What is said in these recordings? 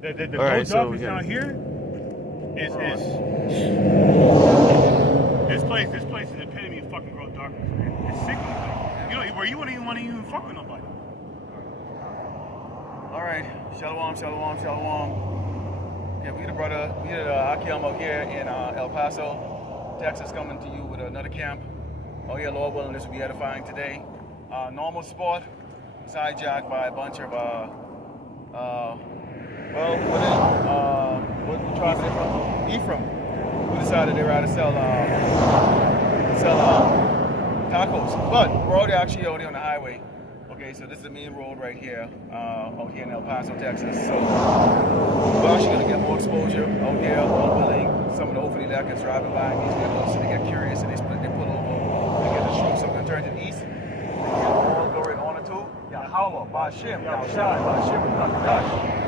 The All right, gold so darkness down here is this place is the epitome of fucking gross darkness, man. It's sickening. You know, where you wouldn't even want to fuck with nobody. All right, shalom. Yeah, we the Akim out here in El Paso, Texas, coming to you with another camp. Oh yeah, Lord willing, this will be edifying today. Normal sport, hijacked by a bunch of what tribe are they from? Ephraim, who decided they rather sell tacos. But we're actually out here on the highway. Okay, so this is the main road right here, out here in El Paso, Texas. So we're actually gonna get more exposure out here, Lord willing. Some of the overly leckers driving by these vehicles, so they get curious and they pull over, they get the stroke. So we're gonna turn to the east. All glory and honor to Yahweh, Ba'Shem, Yahushai, Ba'Shem, Ba'Kadash.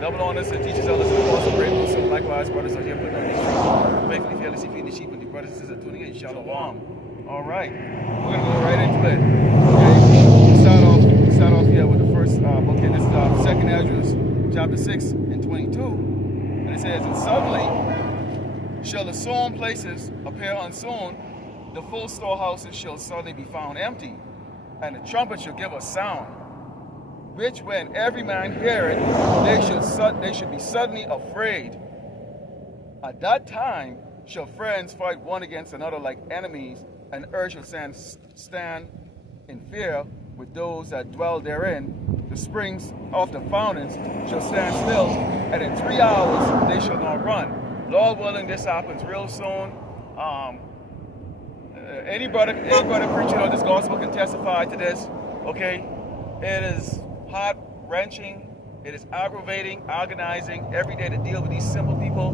Double honors and teachers, elders, and apostles, great Muslims, so likewise, brothers are here putting on these streets. Faithfully, fearlessly feeding the sheep, and the brothers and sisters are tuning in. Shalom. All right, we're gonna go right into it. Okay, we start off here with the first book here. This is 2nd Ezra, chapter 6 and 22, and it says, "And suddenly shall the sown places appear unsown; the full storehouses shall suddenly be found empty, and the trumpet shall give a sound, which when every man hear it, they should be suddenly afraid. At that time shall friends fight one against another like enemies, and earth shall stand in fear with those that dwell therein. The springs of the fountains shall stand still, and in 3 hours they shall not run." Lord willing, this happens real soon. Any brother preaching on this gospel can testify to this. Okay, it is heart-wrenching, it is aggravating, agonizing every day to deal with these simple people,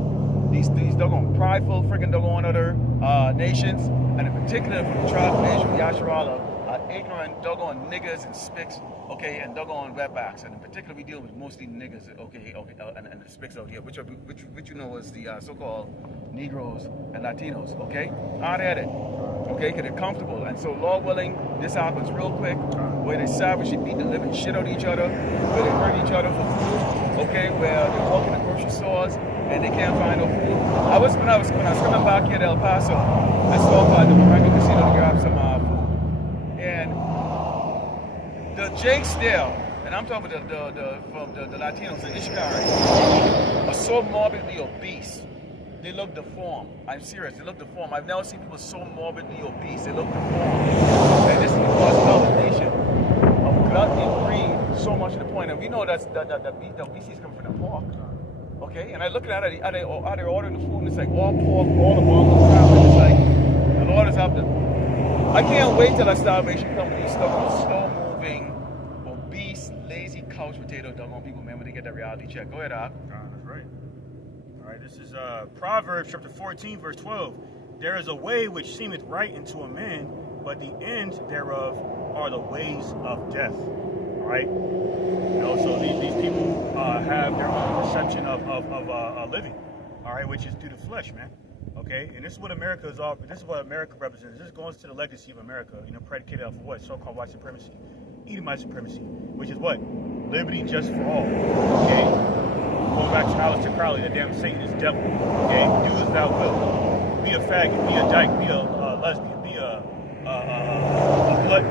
these doggone prideful, freaking doggone other nations, and in particular from the tribe of Israel, Yasharallah, ignorant doggone niggas and spicks, okay, and doggone wetbacks, and in particular we deal with mostly niggas, okay, and the spicks out here, which you know is the so-called Negroes and Latinos, okay, hard-headed, okay, because they're comfortable, and so Lord willing, this happens real quick, where they savagely beat the living shit out of each other, where they hurt each other for food, okay, where they walk in the grocery stores and they can't find no food. When I was coming back here to El Paso, I stopped by the Morango Casino to grab some food, and the Jakes there, and I'm talking about the Latinos, the Ishikari, are so morbidly obese. They look deformed. I'm serious. They look deformed. I've never seen people so morbidly obese. They look deformed. And this is because of our nation of gluttony and greed, so much to the point. And we know that obesity is coming from the pork. Okay? And I look at it, they're ordering the food, and it's like all pork, all the barbecue crap, and it's like, the Lord is up there. I can't wait till that starvation comes to these slow-moving, obese, lazy couch potato doggone people, man, when they get that reality check. Go ahead, Al. That's right. All right, this is Proverbs chapter 14, verse 12. "There is a way which seemeth right unto a man, but the end thereof are the ways of death." All right? You know, so these people have their own perception of living, all right, which is through the flesh, man. Okay, and this is what America is all. This is what America represents. This goes to the legacy of America, you know, predicated off of what? So-called white supremacy, Edomite supremacy, which is what? Liberty just for all. Okay, going back to Aleister Crowley, the damn Satan is devil. Okay, do as thou wilt. Be a faggot, be a dyke, be a lesbian, be a blood,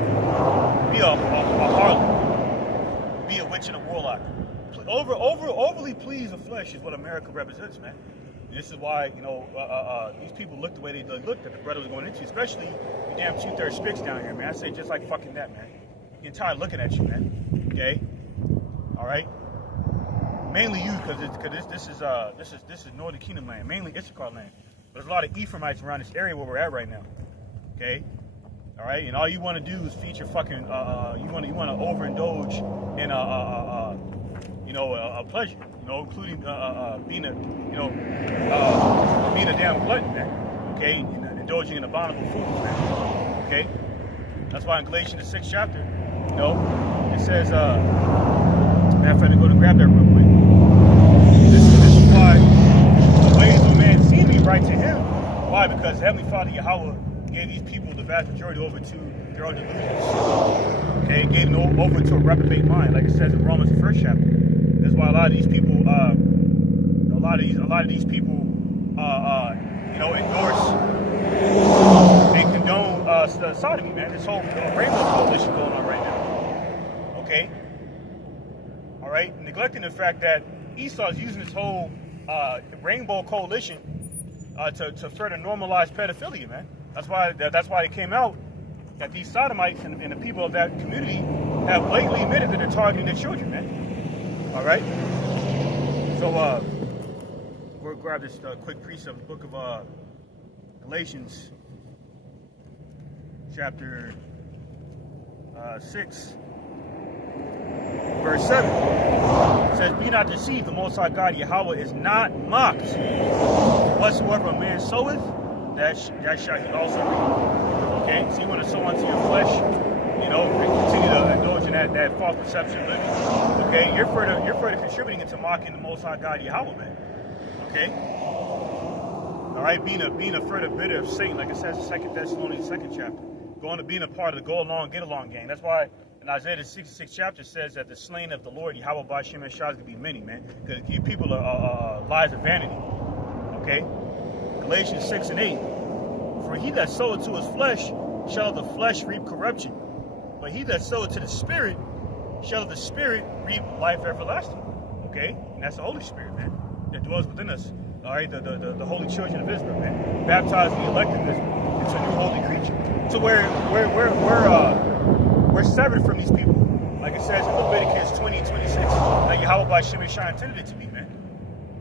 be a harlot, be a witch and a warlock. Overly pleased the flesh is what America represents, man. This is why, you know, these people looked the way they looked that the brother was going into, especially the damn 2/3 spicks down here, man. I say just like fucking that, man. You're tired looking at you, man. Okay, all right. Mainly you, because this is Northern Kingdom land, mainly Issachar land. But there's a lot of Ephraimites around this area where we're at right now. Okay, all right. And all you want to do is feature fucking. You want to overindulge in a pleasure. You know, including being a damn glutton, man. Okay, indulging in abominable foods, man. Okay, that's why in Galatians the 6th chapter, you know, it says, matter of fact, go to grab that real quick. This is why the ways of man seem to be right to him. Why? Because Heavenly Father Yahweh gave these people the vast majority over to their own delusions. Okay, gave them over to a reprobate mind, like it says in Romans the 1st chapter. That's why a lot of these people, endorse and condone sodomy, man. This whole rainbow coalition going on right now. Okay, all right, neglecting the fact that Esau's using this whole rainbow coalition to further normalize pedophilia, man. That's why it came out that these sodomites and the people of that community have blatantly admitted that they're targeting their children, man. All right. So we'll grab this quick precept, the book of Galatians, chapter 6, verse 7. It says, "Be not deceived, the Most High God Yahweh is not mocked. Whatsoever a man soweth, that shall he also reap." Okay, so you want to sow unto your flesh, continue to indulge in that false perception of living. Okay, you're further contributing into mocking the Most High God Yahweh, man. Okay, all right, being a further bidder of Satan, like it says in 2 Thessalonians 2nd chapter, being a part of the go along, get along gang. That's why in Isaiah the 66th chapter says that the slain of the Lord Yahweh by Shem and Shah is gonna be many, man, because you people are lies of vanity. Okay, Galatians 6 and 8. "For he that soweth to his flesh shall of the flesh reap corruption, but he that soweth to the Spirit shall of the Spirit reap life everlasting." Okay, and that's the Holy Spirit, man, that dwells within us. All right, the holy children of Israel, man, baptized the elect of Israel into a new holy creature. So we're severed from these people, like it says in Leviticus 20 and 26, that Yahweh by Shem and Shah intended it to be, man.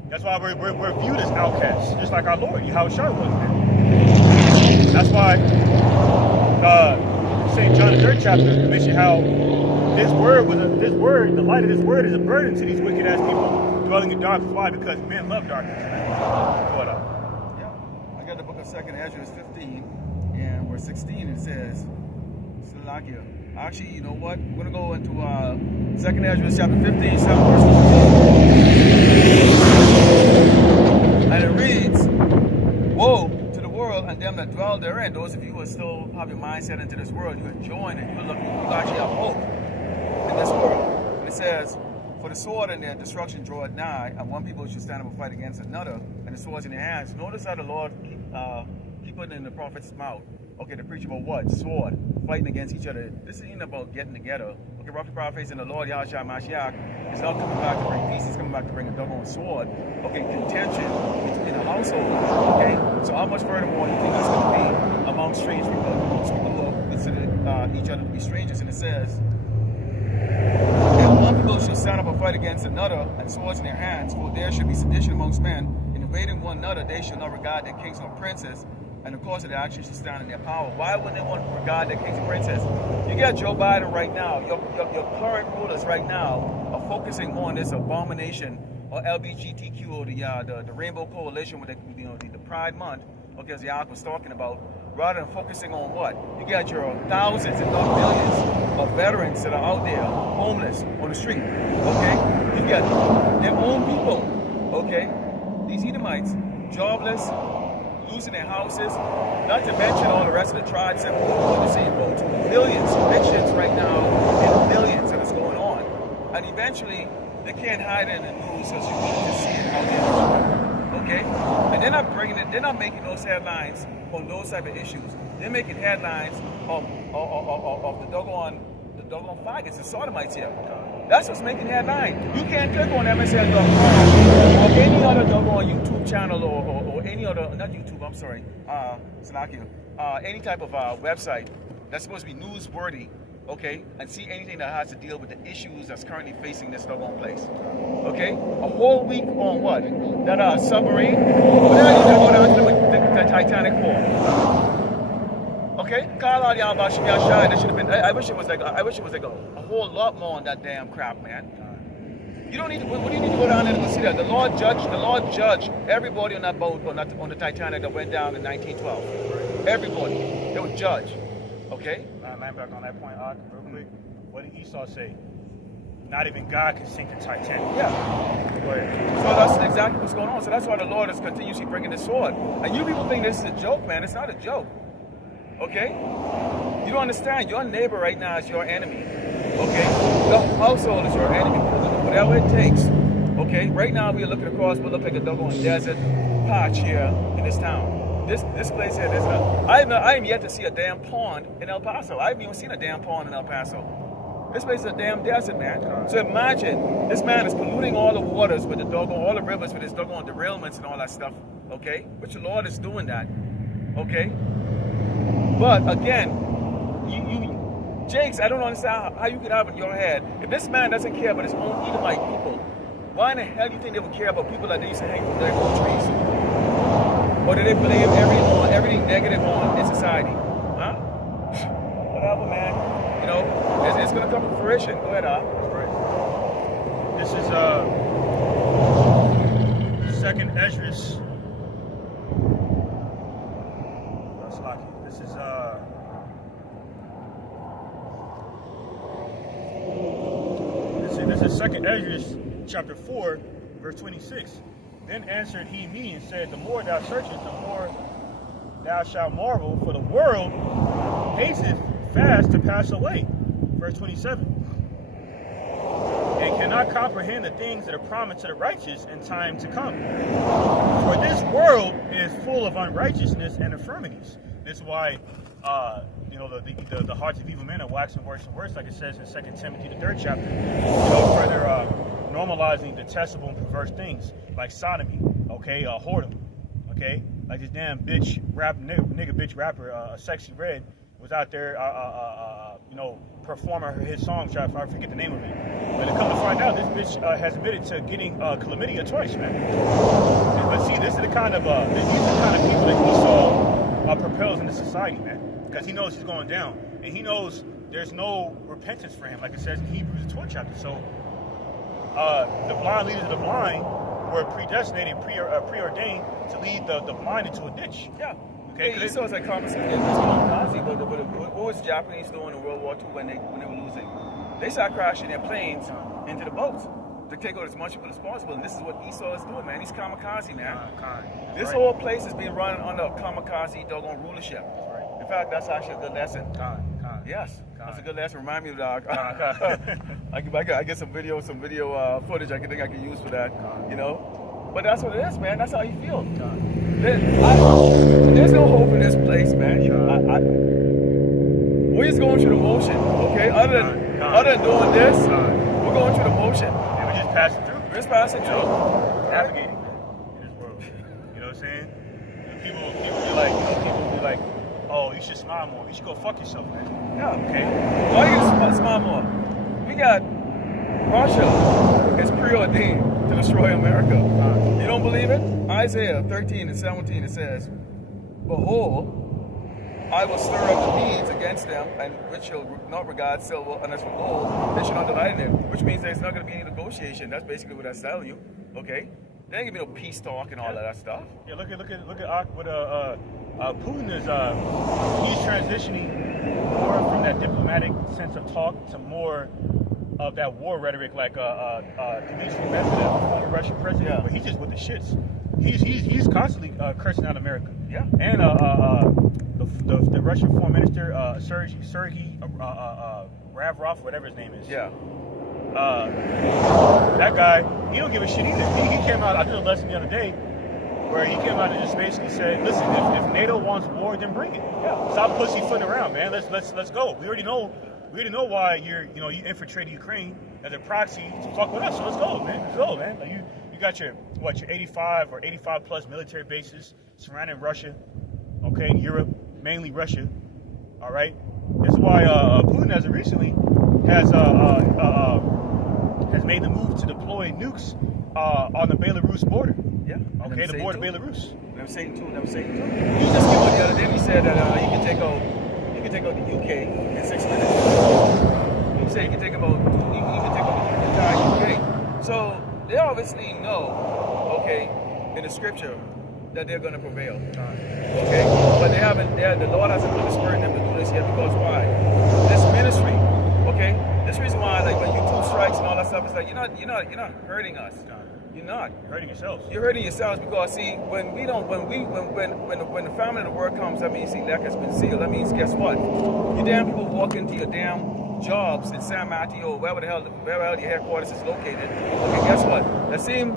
That's why we're viewed as outcasts, just like our Lord Yahweh Shah was, man. That's why St. John the 3rd chapter mentioned how the light of this word is a burden to these wicked ass people dwelling in darkness. Why? Because men love darkness, man. What up? Yeah, I got the book of 2nd Ezra 15 and verse 16. It says, Salakia. Actually, you know what? We're gonna go into 2nd Ezra chapter 15, 7 verse 15. And it reads, "Woe to the world and them that dwell therein." Those of you who are still have your mindset into this world, you're enjoying it, you actually have hope in this world. And it says, "For the sword and their destruction draweth nigh, and one people should stand up and fight against another, and the swords in their hands." Notice how the Lord keep putting in the prophet's mouth. Okay, to preach about what? Sword, fighting against each other. This ain't about getting together. Okay, roughly paraphrasing, the Lord Yahshua Mashiach is not coming back to bring peace. He's coming back to bring a doggone sword. Okay, contention in a household. Okay, so how much furthermore do you think it's going to be among strange people, amongst people who consider each other to be strangers? And it says, "And one people shall stand up and fight against another, and swords in their hands, for there should be sedition amongst men. In invading one another, they shall not regard their kings nor princes, and of course their actions should stand in their power." Why wouldn't they want to regard their kings and princes? You got Joe Biden right now, your current rulers right now are focusing on this abomination or LGBTQ or the Rainbow Coalition with the Pride Month, okay, as Yahweh was talking about, rather than focusing on what? You got your thousands, if not millions, of veterans that are out there, homeless, on the street, okay? You got their own people, okay? These Edomites, jobless, losing their houses, not to mention all the rest of the tribes that are in the same boat. Millions, evictions right now, and millions that is going on. And eventually, they can't hide in the news because you can just see it out there. Okay? And they're not making those headlines on those type of issues. They're making headlines of the doggone faggots and sodomites here. That's what's making headlines. You can't click on MSN.com or any other doggone YouTube channel or any other, not YouTube, I'm sorry, Salakia, any type of website that's supposed to be newsworthy, okay, and see anything that has to deal with the issues that's currently facing this doggone place. Okay? A whole week on what? That submarine? What did I go down to the Titanic for? Okay? Call out y'all about Shah. That should have been, I wish it was like a whole lot more on that damn crap, man. You don't need to, what do you need to go down there to see that? The Lord judged everybody on that boat, on the Titanic that went down in 1912. Everybody. They were judged. Okay? Man, back on that point, real quick. What did Esau say? Not even God can sink the Titanic. Yeah. Go ahead. So that's exactly what's going on. So that's why the Lord is continuously bringing the sword. And you people think this is a joke, man. It's not a joke. Okay? You don't understand. Your neighbor right now is your enemy. Okay? Your household is your enemy. Whatever it takes Okay, right now we are looking across what looks like a doggone desert patch here in this town. This place here, I am yet to see a damn pond in El Paso. I haven't even seen a damn pond in El Paso. This place is a damn desert, man. So imagine, this man is polluting all the waters with the doggone, all the rivers with his doggone derailments and all that stuff, okay? Which the Lord is doing that, okay? But again, Jakes, I don't understand how you could have in your head, if this man doesn't care about his own Edomite people, why in the hell do you think they would care about people that they used to hang from their own trees? Or do they blame everything negative on in society? Huh? Whatever, man. You know, it's going to come to fruition. Go ahead, That's right. This is second Esdras. That's lucky. This is second Esdras, chapter 4, verse 26. Then answered he me and said, the more thou searchest, the more thou shalt marvel, for the world hasteth fast to pass away. Verse 27. And cannot comprehend the things that are promised to the righteous in time to come. For this world is full of unrighteousness and infirmities. This is why, the hearts of evil men are waxing worse and worse, like it says in 2 Timothy, the 3rd chapter. Further normalizing detestable and perverse things like sodomy, okay, whoredom, okay, like this damn bitch nigga bitch rapper, Sexy Red, was out there, performing his songs. I forget the name of it, but to come to find out, this bitch has admitted to getting chlamydia twice, man. But see, these are the kind of people that Esau propels into society, man, because he knows he's going down, and he knows there's no repentance for him, like it says in Hebrews, the 12th chapter. So the blind leaders of the blind were predestinated, preordained to lead the blind into a ditch. Yeah. Okay. Hey, Esau's like conversation with Nazi, but what was the Japanese doing in World War II when they were losing? They started crashing their planes into the boats to take out as much people as possible, and this is what Esau is doing, man. He's kamikaze, man. This whole place is being run under kamikaze doggone rulership. In fact, that's actually a good lesson. Yes, that's a good lesson. Remind me of that. I get some video footage I can use for that. You know, but that's what it is, man. That's how you feel. There's no hope in this place, man. We're just going through the motion, okay? Other than doing this, we're going through the motion. And we're just passing through. We're just passing through. Navigating in this world. You know what I'm saying? People be like, oh, you should smile more. You should go fuck yourself, man. Yeah. Okay. Why you smile more? We got Russia is preordained to destroy America. You don't believe it? Isaiah 13 and 17, it says, behold, I will stir up the Medes against them, and which shall not regard silver unless for gold, they shall not delight in it. Which means there's not going to be any negotiation. That's basically what that's telling you. Okay? There ain't going to be no peace talk and all of that stuff. Yeah, look at what Putin is. He's transitioning more from that diplomatic sense of talk to more of that war rhetoric, like Dmitry Medvedev, former Russian president. Yeah. But he's just with the shits. He's constantly cursing out America. Yeah. And the Russian foreign minister Sergei Lavrov, whatever his name is. Yeah. That guy, he don't give a shit either. He came out. I did a lesson the other day where he came out and just basically said, "Listen, if NATO wants war, then bring it. Yeah. Stop pussyfooting around, man. Let's go. We already know why you infiltrated Ukraine as a proxy to fuck with us. So let's go, man. Let's go, man. Like you got your 85 or 85 plus military bases surrounding Russia, okay, in Europe, mainly Russia. All right. This is why Putin, as of recently, has made the move to deploy nukes on the Belarus border. Yeah. Okay, the border of Belarus. Never saying too. He just came out the other day. He said that he can take out the UK in 6 minutes. He said he can take out the entire UK. So they obviously know, okay, in the scripture that they're going to prevail. Okay, but they haven't. The Lord hasn't put the spirit in them to do this yet, because why? This ministry. Okay, this reason why, like when YouTube strikes and all that stuff, is like you're not hurting us. You're not. You're hurting yourselves. You're hurting yourselves, because see, when the famine of the word comes, that means see, lack has been sealed. That means, guess what? You damn people walk into your damn jobs in San Mateo, wherever the hell your headquarters is located. Okay, guess what? That same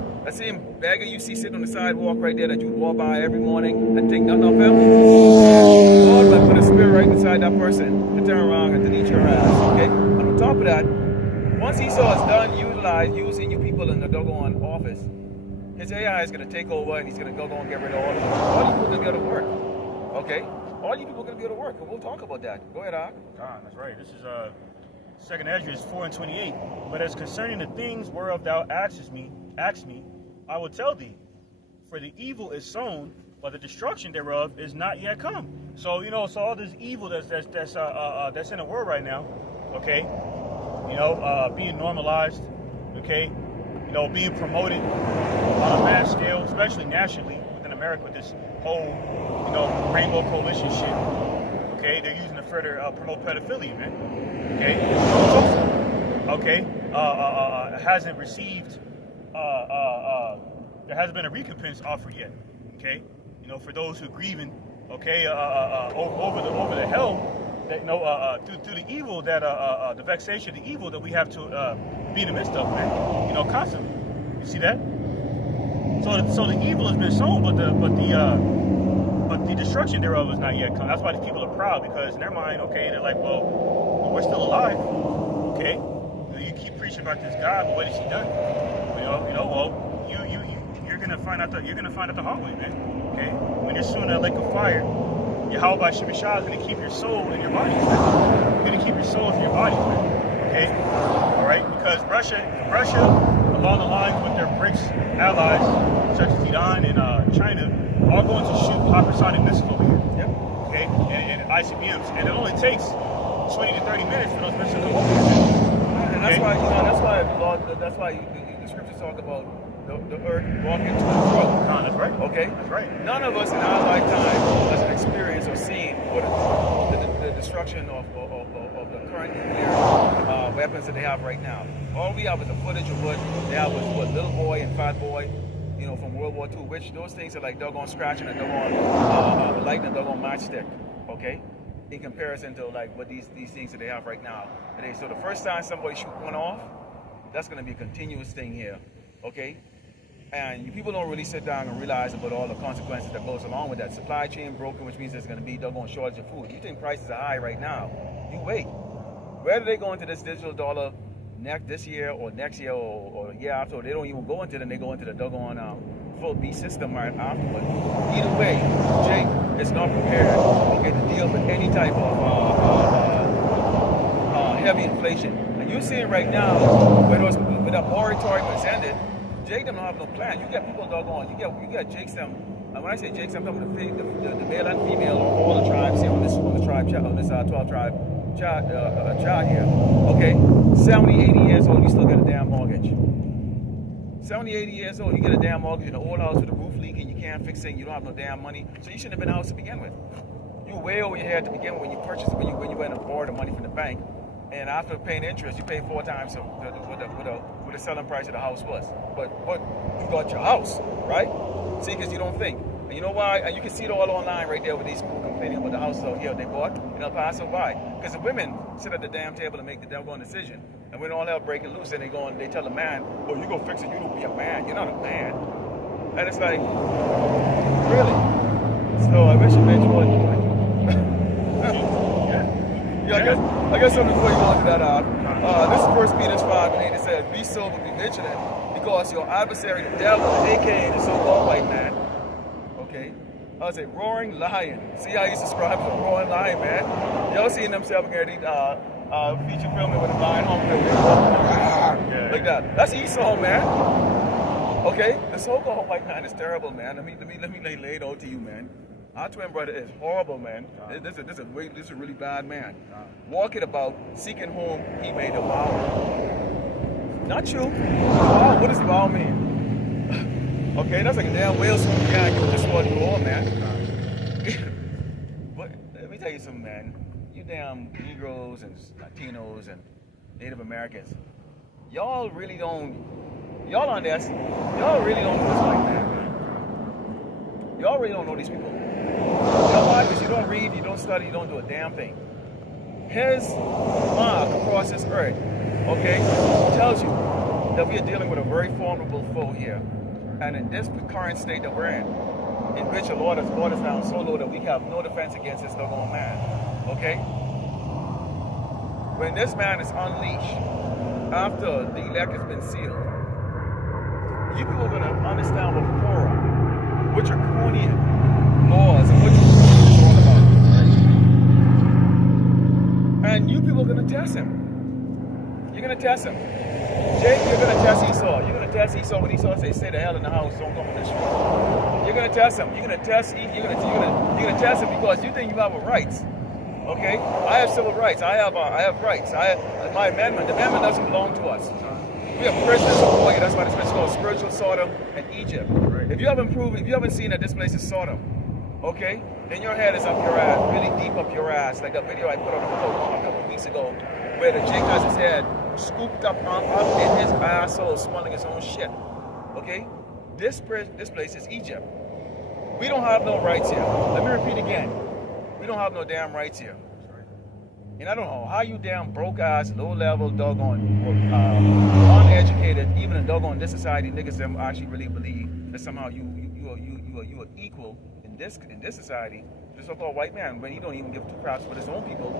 beggar you see sitting on the sidewalk right there that you walk by every morning and think nothing of him, God will put a spirit right inside that person to turn around and delete your ass. Okay? And on top of that, once Esau is done using you people in the doggone office, his AI is going to take over and he's going to go and get rid of all of them. All you people are going to be able to work. Okay? All you people are going to be able to work. And we'll talk about that. Go ahead, Ark. That's right. This is 2nd Esdras 4:28. But as concerning the things whereof thou askest me, I will tell thee. For the evil is sown, but the destruction thereof is not yet come. So so all this evil that's in the world right now, okay, being normalized, okay, being promoted on a mass scale, especially nationally within America with this whole, rainbow coalition shit. Okay, they're using to further promote pedophilia, man. Okay, hasn't received, there hasn't been a recompense offered yet. Okay, for those who are grieving, okay, over the hell that through the evil that the vexation, the evil that we have to be in the midst of, man. Constantly. You see that? So the evil has been sown, but the destruction thereof is not yet come. That's why these people are proud, because in their mind, okay, they're like, well, we're still alive. Okay, you keep preaching about this God, but what has He done? Well, you're gonna find out the hard way, man. Okay, when you're soon in a lake of fire, Yahweh Shemeshah is gonna keep your soul in your body. You're gonna keep your souls in your body, man. Okay, all right, because Russia, along the lines with their BRICS allies, such as Iran and China, are going to shoot hypersonic missiles over here. Yep. Okay, and ICBMs, and it only takes 20 to 30 minutes for those missiles to come over here. And that's why, that's why the scriptures talk about the earth walking into the throat. That's right. Okay? That's right. None of us in our lifetime has experienced or seen what the destruction of the current nuclear weapons that they have right now. All we have is the footage of what they have with what Little Boy and Fat Boy, from World War II, which those things are like doggone scratching and doggone lighting a doggone matchstick, okay? In comparison to like what these things that they have right now. So the first time somebody shoot one off, that's going to be a continuous thing here, okay? And you people don't really sit down and realize about all the consequences that goes along with that. Supply chain broken, which means there's going to be doggone shortage of food. You think prices are high right now? You wait. Whether they go into this digital dollar this year or next year or the year after, or they don't even go into it, and they go into the doggone full beast system right afterward. Either way, Jake is not prepared, okay, to deal with any type of heavy inflation. And you're seeing right now, when that moratorium is ended, Jake them don't have no plan. You get people doggone, you get Jakes them. And when I say Jakes, I'm talking about the male and female on all the tribes here on this tribe chat, on this 12 tribe chat here. Okay, 70, 80 years old, you still get a damn mortgage. 70, 80 years old, you get a damn mortgage in an old house with a roof leaking, you can't fix it, you don't have no damn money. So you shouldn't have been a house to begin with. You were way over your head to begin with when you purchased it, when you went and borrowed the money from the bank. And after paying interest, you pay 4 times what the selling price of the house was. But you got your house, right? See, because you don't think. And you know why? And you can see it all online right there with these people complaining about the houses out here they bought in El Paso. Why? Because the women sit at the damn table and make the damn decision. And when all hell breaking loose, and they tell the man, "Oh, you go fix it. You don't be a man. You're not a man." And it's like, really? So I wish you meant more than that. Yeah, I guess something before you go into that. This is 1 Peter 5:8. It says, "Be sober, be vigilant, because your adversary, the devil, aka the so-called white man." Okay, I was a roaring lion. See how he's described as a roaring lion, man. Y'all seen themselves in these feature filming with a lion home like that. That's Esau, man. Okay, the so-called white man is terrible, man. Let me lay it out to you, man. Our twin brother is horrible, man. This is a really bad man. Walking about, seeking whom he made a vow. Not you. Wow, what does vow mean? Okay, that's like a damn whale swimming behind you. Just swallowed you all, man. But let me tell you something, man. You damn Negroes and Latinos and Native Americans, y'all really don't know this white man. Y'all really don't know these people. You know why? Because you don't read, you don't study, you don't do a damn thing. his mark across this earth, okay, tells you that we are dealing with a very formidable foe here. And in this current state that we're in which the Lord has brought us down so low that we have no defense against this doggone man, okay? When this man is unleashed, after the elect has been sealed, you people are going to understand what horror, what draconian laws, and what is all about. And you people are going to test him. You're going to test him. Jake, you're going to test Esau. You're going to test Esau when Esau says, stay the hell in the house, don't come in this room. You're going to test him. You're going to test you're going to test him because you think you have a rights. Okay? I have civil rights. I have rights. My amendment. The amendment doesn't belong to us. We are prisoners of war. That's why this place is called spiritual Sodom and Egypt. Right. If you haven't seen that this place is Sodom, okay, then your head is up your ass, really deep up your ass, like that video I put on a couple of weeks ago, where the Jake has his head scooped up in his asshole, smelling his own shit. Okay, this place is Egypt. We don't have no rights here. Let me repeat again. We don't have no damn rights here. And I don't know how you damn broke ass, low level, doggone, uneducated, even in doggone this society, niggas them actually really believe that somehow you are equal in this society. The so-called white man, when he don't even give two craps for his own people,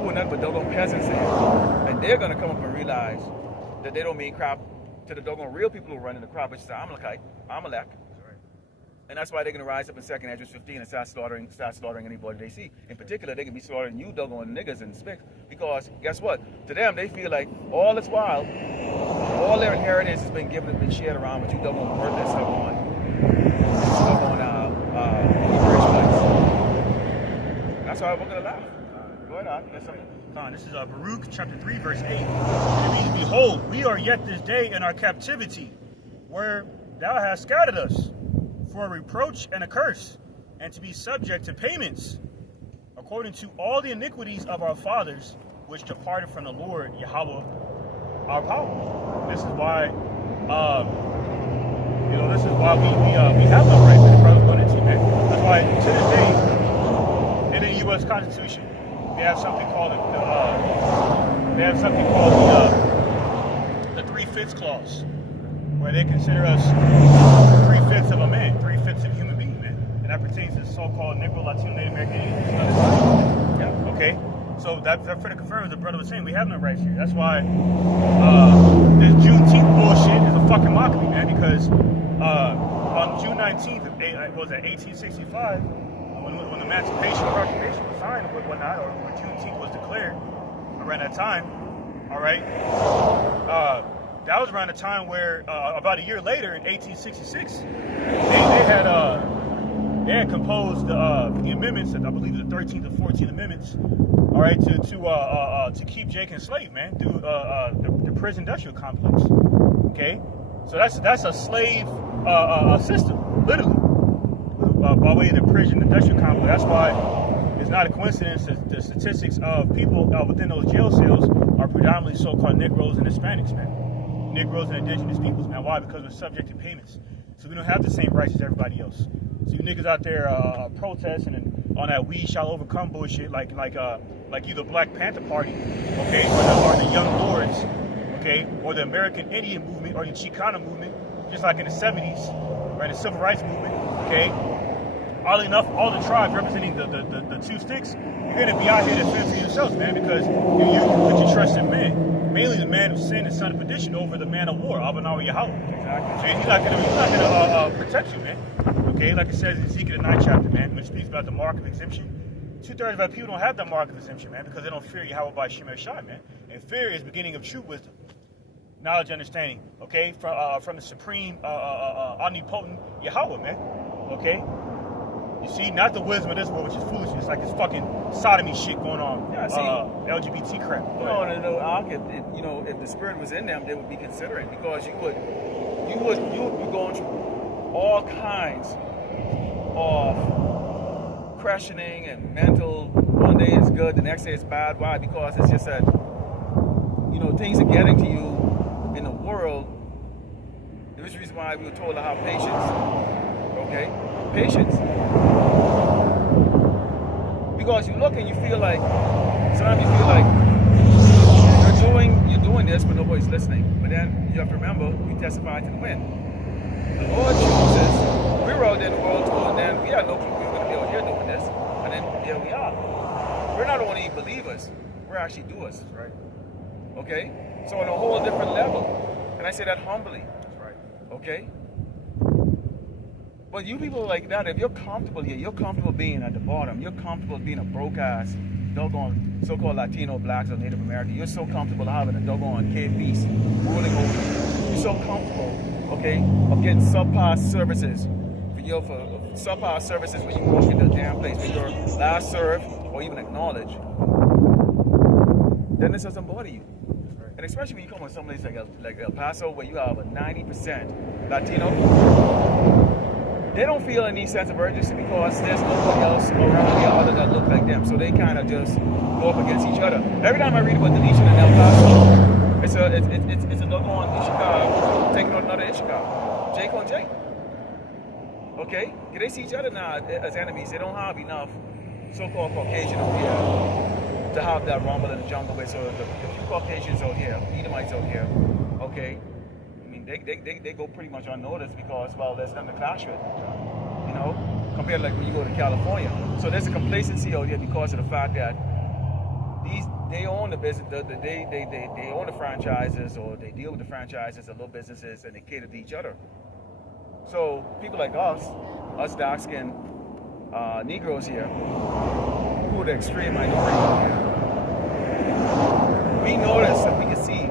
who are nothing but doggone peasants there. And they're gonna come up and realize that they don't mean crap to the doggone real people who are running the crop, which is the Amalek. And that's why they're going to rise up in 2nd Ezra 15 and start slaughtering anybody they see. In particular, they can be slaughtering you doggone niggas and spicks. Because guess what? To them, they feel like all this while, all their inheritance has been given, been shared around with you doggone worthless doggone That's why we're going to laugh. Go ahead, that's something. This is Baruch chapter 3, verse 8. It means, behold, we are yet this day in our captivity, where thou hast scattered us, for a reproach and a curse, and to be subject to payments, according to all the iniquities of our fathers, which departed from the Lord, Yahweh, our power. This is why, this is why we have no right that the brother's going into, man. That's why to this day, in the U.S. Constitution, they have something called the 3/5 clause, where they consider us 3/5 of a man, 3/5 of a human being, man. And that pertains to so-called Negro, Latino, Native American Indians. Yeah. Okay? So that further confirms the brother was saying we have no rights here. That's why this Juneteenth bullshit is a fucking mockery, man, because on June 19th, was that 1865, when the Emancipation Proclamation was signed and whatnot, or when Juneteenth was declared around that time, all right, that was around the time where, about a year later, in 1866, they had composed the amendments, I believe the 13th or 14th amendments, all right, to keep Jake enslaved, man, through the prison industrial complex. Okay, so that's a slave system, literally, by way of the prison industrial complex. That's why it's not a coincidence that the statistics of people within those jail cells are predominantly so-called Negroes and Hispanics, man. Negroes and indigenous peoples, man. Why? Because we're subject to payments. So we don't have the same rights as everybody else. So you niggas out there protesting and on that "we shall overcome" bullshit, like you the Black Panther Party, okay, or the Young Lords, okay, or the American Indian movement or the Chicana movement, just like in the 70s, right, the Civil Rights movement, okay. Oddly enough, all the tribes representing the two sticks, you're gonna be out here to fend for yourselves, man, because you put your trust in man. Mainly the man of sin and son of perdition over the man of war, Abanawa Yahweh. Exactly. So he's not gonna protect you, man. Okay, like it says in Ezekiel the 9th chapter, man, which speaks about the mark of exemption. 2/3 of our people don't have that mark of exemption, man, because they don't fear Yahweh by Shem Shai, man. And fear is beginning of true wisdom, knowledge, understanding. Okay, from the supreme, omnipotent Yahweh, man. Okay. You see, not the wisdom of this world, which is foolishness, like this fucking sodomy shit going on. Yeah, see, LGBT crap. No, if the spirit was in them, they would be considerate, because you would be going through all kinds of questioning and mental. One day it's good, the next day it's bad. Why? Because it's just that things are getting to you in the world. There's a reason why we were told to have patience. Okay, patience. We're Because you look and you feel like, sometimes you feel like you're doing this, but nobody's listening. But then you have to remember, we testify to the wind. The Lord chooses. We were out there in the world too, and then we had no clue we were going to be out here doing this. And then here we are. We're not only believers, we're actually doers. That's right. Okay? So on a whole different level. And I say that humbly. That's right. Okay? But you people like that, if you're comfortable here, you're comfortable being at the bottom, you're comfortable being a broke-ass, doggone so-called Latino, blacks, or Native American, you're so comfortable having a doggone cave beast ruling over you. You're so comfortable, okay, of getting subpar services for subpar services when you walk into a damn place, when you're last served or even acknowledged, then this doesn't bother you. And especially when you come to some place like El Paso, where you have a 90% Latino, they don't feel any sense of urgency because there's nobody else around here other that look like them. So they kind of just go up against each other. Every time I read about deletion in El Paso, it's a doggone Ishika taking on another Ishika. Jake on Jake. Okay? They see each other now as enemies. They don't have enough so-called Caucasian out here to have that rumble in the jungle way. So the few Caucasians out here, Edomites out here, okay, I mean, they go pretty much unnoticed because, well, there's nothing to clash with, you know, compared to like when you go to California. So there's a complacency out here because of the fact that they own the business, they own the franchises, or they deal with the franchises and little businesses, and they cater to each other. So people like us dark-skinned Negroes here, who are the extreme minority here, we notice and we can see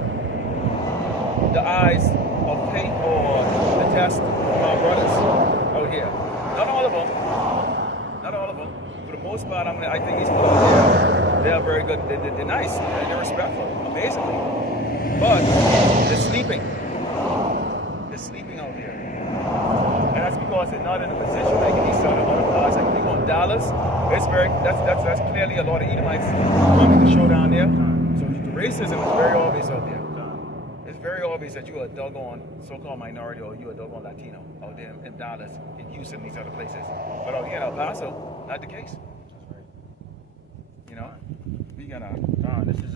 the eyes of hate or the test of our brothers out here. Not all of them. Not all of them. For the most part, I think these people out there, they're very good. They're nice. They're respectful, amazingly. But they're sleeping. They're sleeping out here. And that's because they're not in a position where they can eat other parts. Like if you go in Dallas, that's clearly a lot of Edomites running the show down there. So the racism is very obvious out there. It's very obvious that you're a doggone so-called minority or you're a doggone Latino out there in Dallas, in Houston, these other places. But out here in El Paso, not the case. That's right. You know, we gotta. This is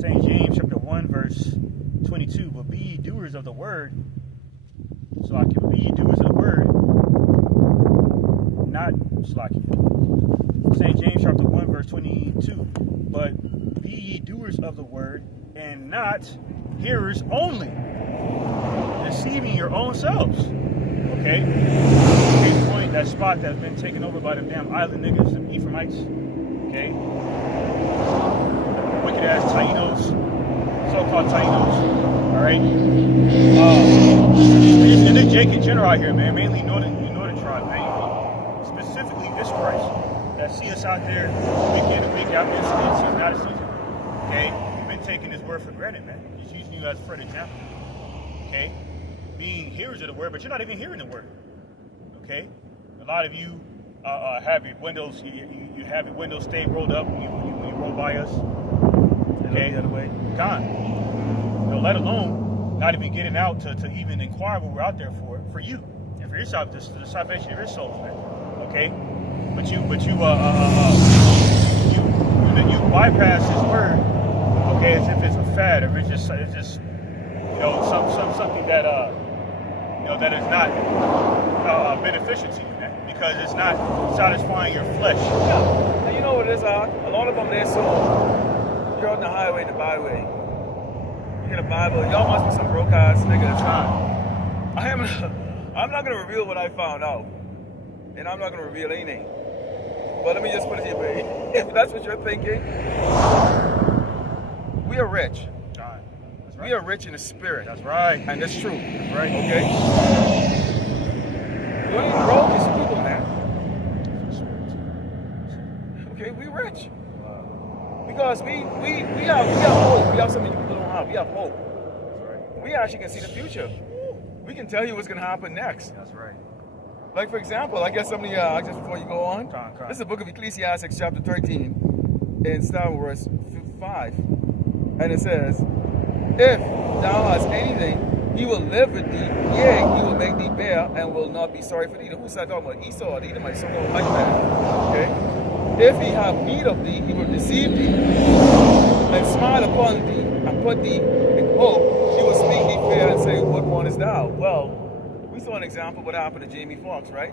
St. James chapter 1 verse 22. But be ye doers of the word. Slaki. Be ye doers of the word, not Slaki. St. James chapter 1 verse 22. But be ye doers of the word, and not hearers only, deceiving your own selves. Okay? Case point, that spot that's been taken over by them damn island niggas, them Ephraimites. Okay? Wicked ass Tainos, so-called Tainos. Alright? And then Jake in general out here, man, mainly northern tribe, man. Specifically Israelites that see us out there week in and week out, it's not a season. Okay? Taking his word for granted, man. He's using you as for an example. Okay? Being hearers of the word, but you're not even hearing the word. Okay? A lot of you have your windows, you have your windows stay rolled up when you roll by us. Okay? The other way. Gone. You know, let alone not even getting out to even inquire what we're out there for you and for yourself, the salvation of your souls, man. Okay? But you bypass his word. Okay, as if it's a fad, or it's just you know, something that you know, that is not beneficial to you, man, because it's not satisfying your flesh. Yeah, and you know what it is, a lot of them they're so you're on the highway and the byway. You get a Bible, y'all must be some broke ass nigga that's not. I'm not gonna reveal what I found out, and I'm not gonna reveal anything. But let me just put it to you, baby. If that's what you're thinking. We are rich. Right. We are rich in the spirit. That's right. And that's true. That's right. Okay? The only broke is people, man. Okay, we rich. Because we have hope. We have something you people don't have. We have hope. That's right. We actually can see the future. We can tell you what's going to happen next. That's right. Like, for example, I guess some of you, just before you go on, this is the book of Ecclesiastes, chapter 13, and start with verse 5. And it says, if thou hast anything He will live with thee, yea, he will make thee bear, and will not be sorry for thee. Who's that talking about? Esau, or the Edomite, so-called white man. Okay? If he have need of thee, he will deceive thee, and smile upon thee, and put thee in hope. He will speak thee fair and say, what one is thou? Well, we saw an example of what happened to Jamie Foxx, right?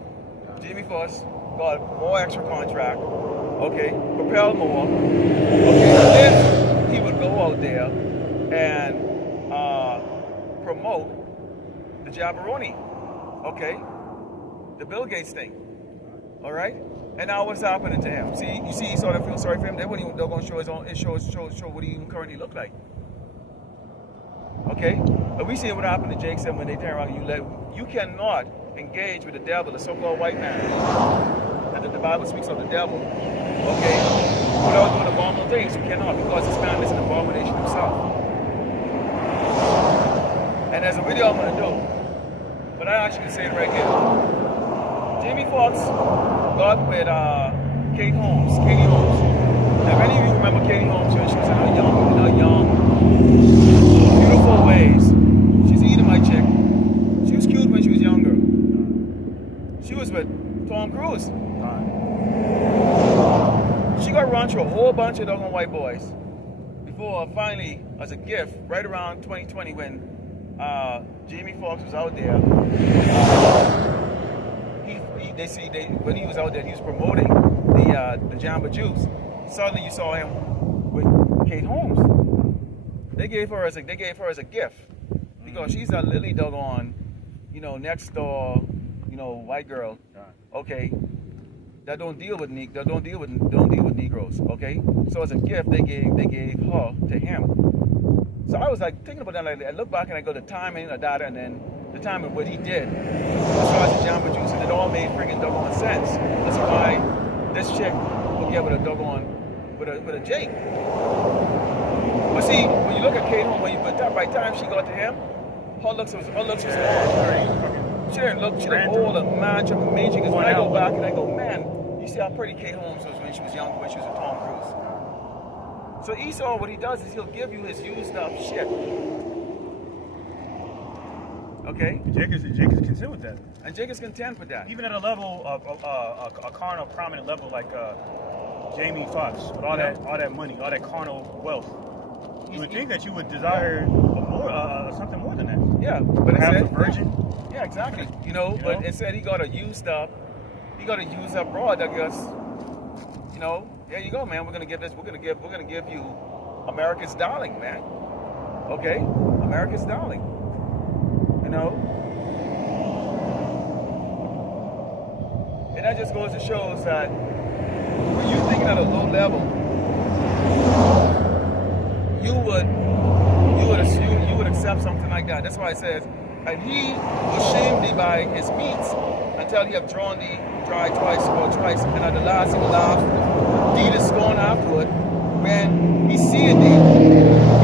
Jamie Foxx got more extra contract, okay, propelled more, okay, if he would go out there and promote the Jabberoni, okay, the Bill Gates thing, all right? And now what's happening to him? See, you see, he sort of feel sorry for him. They're going to show his own, show what he even currently look like. Okay, but we see what happened to Jake said when they turn around. You cannot engage with the devil, the so-called white man. The Bible speaks of the devil. Okay, without doing abominable things, you cannot, because this man is an abomination himself. And there's a video I'm going to do, but I actually can say it right here. Jamie Foxx got with Katie Holmes. Now, if any of you remember Katie Holmes when she was in her young, beautiful ways. She's an Edomite chick. She was cute when she was younger. She was with Tom Cruise. She got run through a whole bunch of doggone white boys before finally, as a gift, right around 2020 when Jamie Foxx was out there. When he was out there, he was promoting the Jamba Juice. Suddenly, you saw him with Kate Holmes. They gave her as a gift because she's a lily doggone, next door, white girl. Okay, that don't deal with Negroes. Okay, so as a gift, they gave her to him. So I was like thinking about that. Like, I look back and I go the timing of that, and then the time of what he did as far as the Jamba Juice, and it all made friggin' doggone sense. That's why this chick will get with a doggone with a Jake. But see, when you look at Kate Holmes, by the time she got to him, her looks was off. She didn't look old and match and amazing. Because when I go back and I go, man, you see how pretty Kate Holmes was when she was young, when she was with Tom Cruise. So Esau, what he does is he'll give you his used up shit. Okay? Jake is content with that. And Jake is content with that. Even at a level of a carnal, prominent level like Jamie Foxx, with all that money, all that carnal wealth, you would think that you would desire something more than that. Yeah, but perhaps a virgin. Yeah, exactly. But instead he got a used up broad that goes, there you go, man. We're gonna give you America's darling, man. Okay, America's darling. And that just goes to show us that when you're thinking at a low level, you would accept something like that. That's why it says, and he will shame thee by his meats until he have drawn thee dry twice, and at the last he will laugh thee to scorn afterward. When he seeth thee,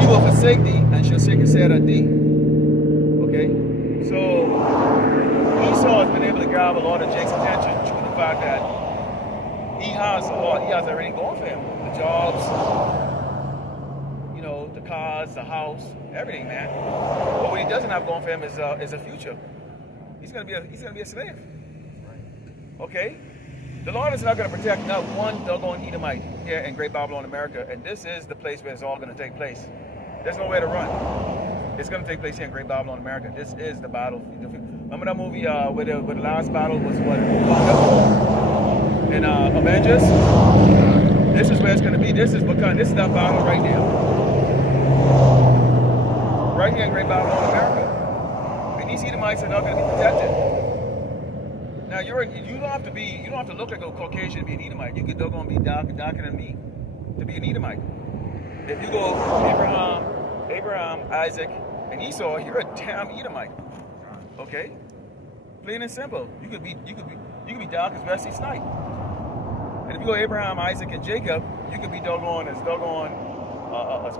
he will forsake thee, and shall shake his head at thee. Okay? So Esau has been able to grab a lot of Jake's attention through the fact that he has everything going for him. The jobs, the cars, the house, everything, man. But what he doesn't have going for him is a future. He's gonna be a slave. Okay? The Lord is not going to protect not one doggone Edomite here in Great Babylon, America, and this is the place where it's all going to take place. There's nowhere to run. It's going to take place here in Great Babylon, America. This is the battle. Remember that movie where the last battle was what? In Avengers? This is where it's going to be. This is that battle right there. Right here in Great Babylon, America. And these Edomites are not going to be protected. Now you don't have to look like a Caucasian to be an Edomite. You could doggone be darker than me to be an Edomite. If you go Abraham, Isaac, and Esau, you're a damn Edomite. Okay? Plain and simple. You could be dark as Wesley Snipes. And if you go Abraham, Isaac, and Jacob, you could be as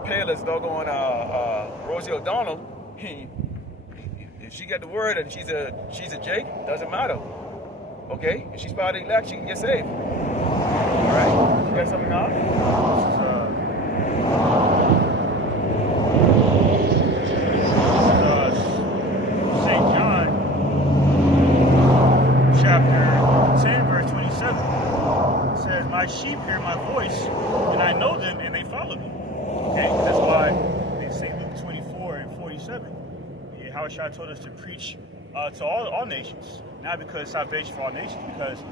pale as doggone Rosie O'Donnell. If she get the word and she's a Jake, doesn't matter. Okay? If she's part of the elect, she can get saved. Alright? You got something now? sheep hear my voice, and I know them, and they follow me. Okay, that's why in St. Luke 24:47, Yahushua told us to preach to all nations, not because salvation for all nations, because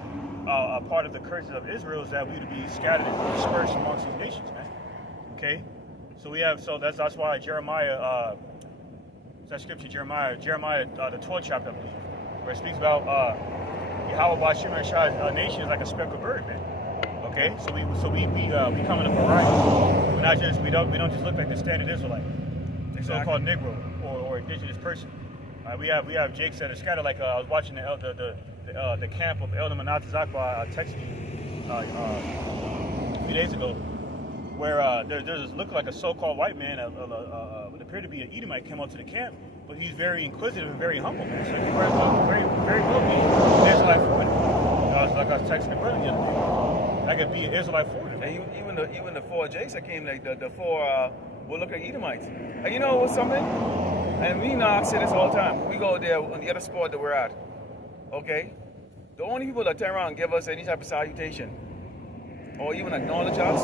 a part of the curses of Israel is that we would be scattered and dispersed amongst these nations, man. Okay, so that's why Jeremiah, that scripture, Jeremiah, the 12th chapter, I believe, where it speaks about Yahweh Bashim Shai's nation is like a speckled bird, man. Okay, so we come in a variety. We're not just we don't just look like the standard Israelite, the so-called Negro or indigenous person. We have Jakes that are scattered. Like I was watching the camp of Elder Manat Zakwa texted me a few days ago, where there's look like a so-called white man, would appear to be an Edomite, came out to the camp, but he's very inquisitive and very humble, man. So he very well be an Israelite for him. Like I was texting the brother the other day. I could be an Israelite for him. And even the four Jakes that came, like the four will look like Edomites. And you know what's something? And we say this all the time. We go there on the other sport that we're at. Okay? The only people that turn around and give us any type of salutation or even acknowledge us,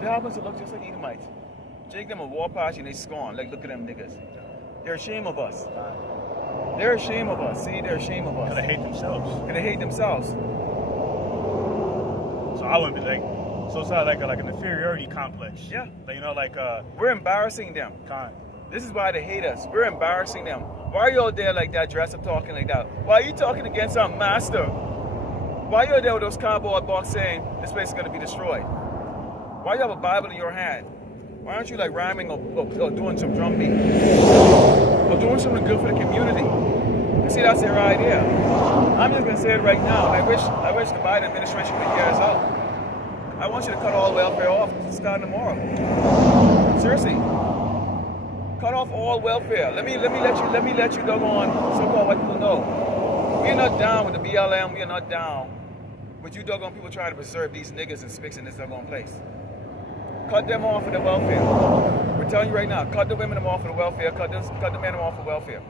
they happen to look just like Edomites. Jake them a war past and they scorn. Like, look at them niggas. They're ashamed of us. They're ashamed of us. See, they're ashamed of us. Because they hate themselves. And they hate themselves. So I wouldn't be like, so it's like an inferiority complex. Yeah. Like, you know, like we're embarrassing them. This is why they hate us. We're embarrassing them. Why are you out there like that, dressed up talking like that? Why are you talking against our master? Why are you out there with those cardboard box saying this place is going to be destroyed? Why do you have a Bible in your hand? Why aren't you like rhyming or doing some drum beat? Or doing something good for the community? You see, that's their idea. I'm just going to say it right now. I wish the Biden administration would hear us out. I want you to cut all welfare off. Starting tomorrow. Seriously. Cut off all welfare. Let me let you doggone so-called white people know. We're not down with the BLM. We are not down with you doggone people trying to preserve these niggas and spics in this doggone place. Cut them off of the welfare. We're telling you right now, cut the women off of the welfare, cut the men off of welfare.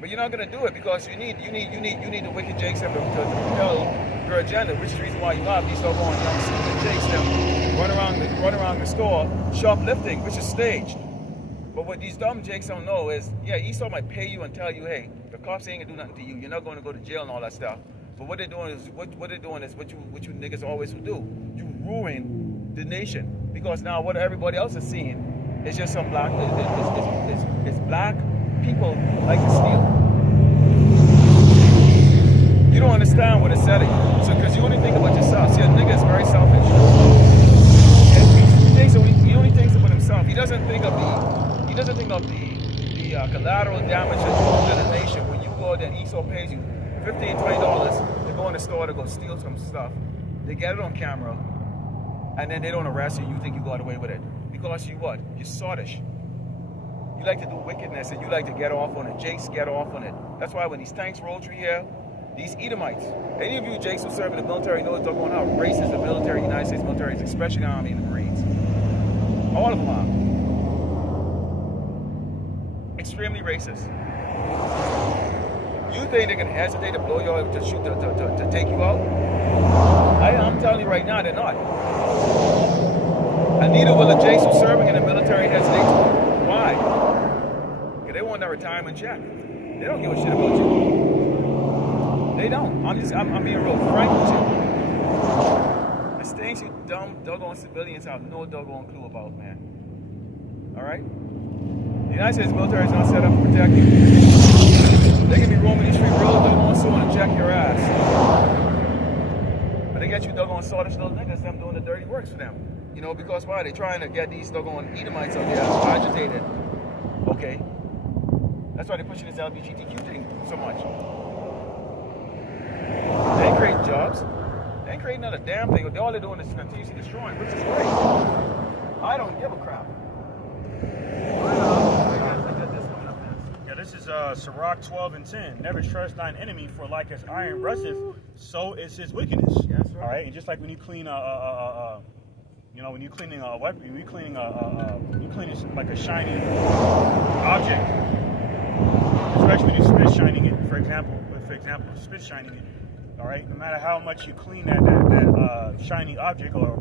But you're not gonna do it because you need the wicked Jakes to propel your agenda, which is the reason why you have these doggone young stupid Jakes them run around the store shoplifting, which is staged. But what these dumb Jakes don't know is, yeah, Esau might pay you and tell you, hey, the cops ain't gonna do nothing to you. You're not going to go to jail and all that stuff. But what they're doing is what you niggas always would do. You ruin the nation because now what everybody else is seeing is just some black. It's black people like to steal. You don't understand what it's setting. So because you only think about yourself. See, a nigga is very selfish. He only thinks about himself. He doesn't think of the collateral damage to the nation when you go there and Esau pays you $15, $20 to go in the store to go steal some stuff. They get it on camera, and then they don't arrest you. You think you got away with it because you what? You're sottish. You like to do wickedness and you like to get off on it. Jakes get off on it. That's why when these tanks roll through here, these Edomites, any of you Jakes who serve in the military know what's going on. Racist the military, United States military, especially the Army and the Marines. All of them are. Extremely racist. You think they can hesitate to blow you up, to shoot, to take you out? I'm telling you right now, they're not. And neither will the Jakes who serving in the military hesitate to. Why? Because they want that retirement check. They don't give a shit about you. They don't. I'm being real frank with you. There's things you dumb, doggone civilians have no doggone clue about, man. Alright? The United States military is not set up to protect you. They can be roaming the street real doggone so and check your ass. But they get you doggone sawdish little niggas, them doing the dirty works for them. You know, because why? They're trying to get these doggone Edomites out there agitated. Okay? That's why they're pushing this LGBTQ thing so much. They ain't creating jobs. They ain't creating another damn thing. All they're doing is continuously destroying, which is great. I don't give a crap. Yeah, this is Sirach 12:10. Never trust thine enemy, for like as iron rusteth, so is his wickedness. That's right. All right, and just like when you clean when you're cleaning a weapon, when you're cleaning like a shiny object, especially when you're spit shining it. For example, spit shining it. All right, no matter how much you clean that shiny object or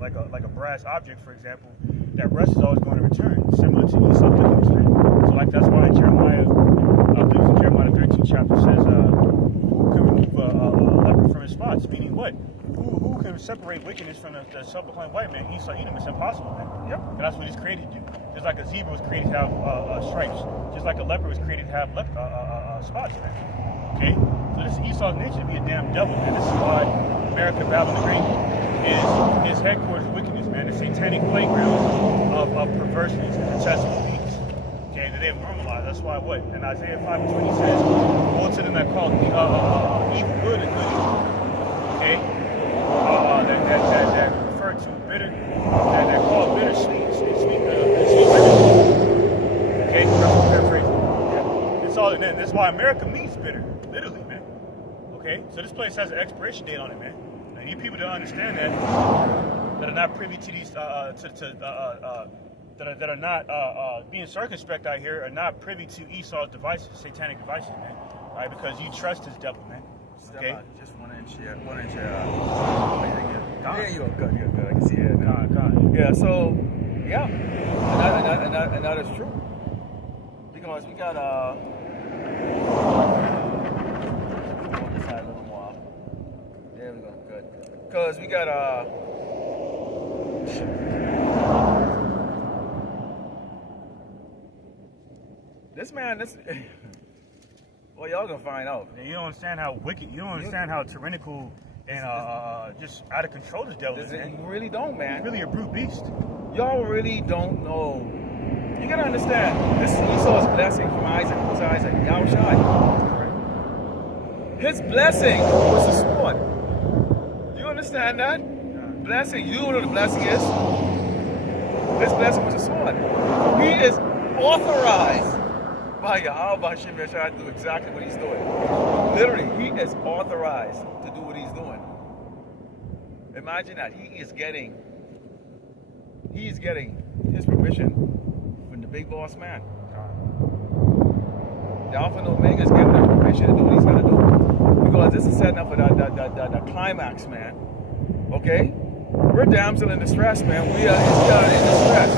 like a brass object, for example, that rust is always going to return, similar to Esau's difference. So like that's why Jeremiah, I believe it's in Jeremiah the 13th chapter says, who can remove a leopard from his spots? Meaning what? Who can separate wickedness from the self-proclaimed white man? Esau, Edom, it's impossible, man. Yep. And that's what he's created to do. Just like a zebra was created to have stripes, just like a leopard was created to have spots, man. Okay? So this is Esau's nature to be a damn devil, man. This is why America, Babylon the Great, is headquarters of wickedness, man. The satanic playground of perversions and detestable deeds. Okay, that they've normalized. That's why what? In Isaiah 5:20 says, woe to them that call evil good and good evil. Okay? That refer to bitter, that call bitter sweet bitter. Okay? Paraphrasing. Yeah. That's all. That's why America means bitter. Literally, man. Okay? So this place has an expiration date on it, man. I need people to understand that are not privy to these that are not being circumspect out here, are not privy to Esau's devices, satanic devices, man. All right, because you trust this devil, man. Okay. Just 1 inch here. 1 inch here. There you go. Good. I can see it. God. Yeah. So, yeah, and that is true because we got on this side a little more. There we go. Good. Because we got this man. Well, y'all gonna find out. You don't understand how wicked. You don't understand how tyrannical and just out of control this devil is, man. You really don't, man. He's really a brute beast. Y'all really don't know. You gotta understand. This is Esau's blessing from Isaac. Who's Isaac? Yahushua. His blessing was a sword. Do you understand that? Blessing. You know what the blessing is? This blessing was a sword. He is authorized by Yahweh to do exactly what he's doing. Literally, he is authorized to do what he's doing. Imagine that. He is getting his permission from the big boss man. The Alpha and Omega is giving him permission to do what he's gonna do. Because this is setting up for the climax, man. Okay? We're damsel in distress, man. We are in distress.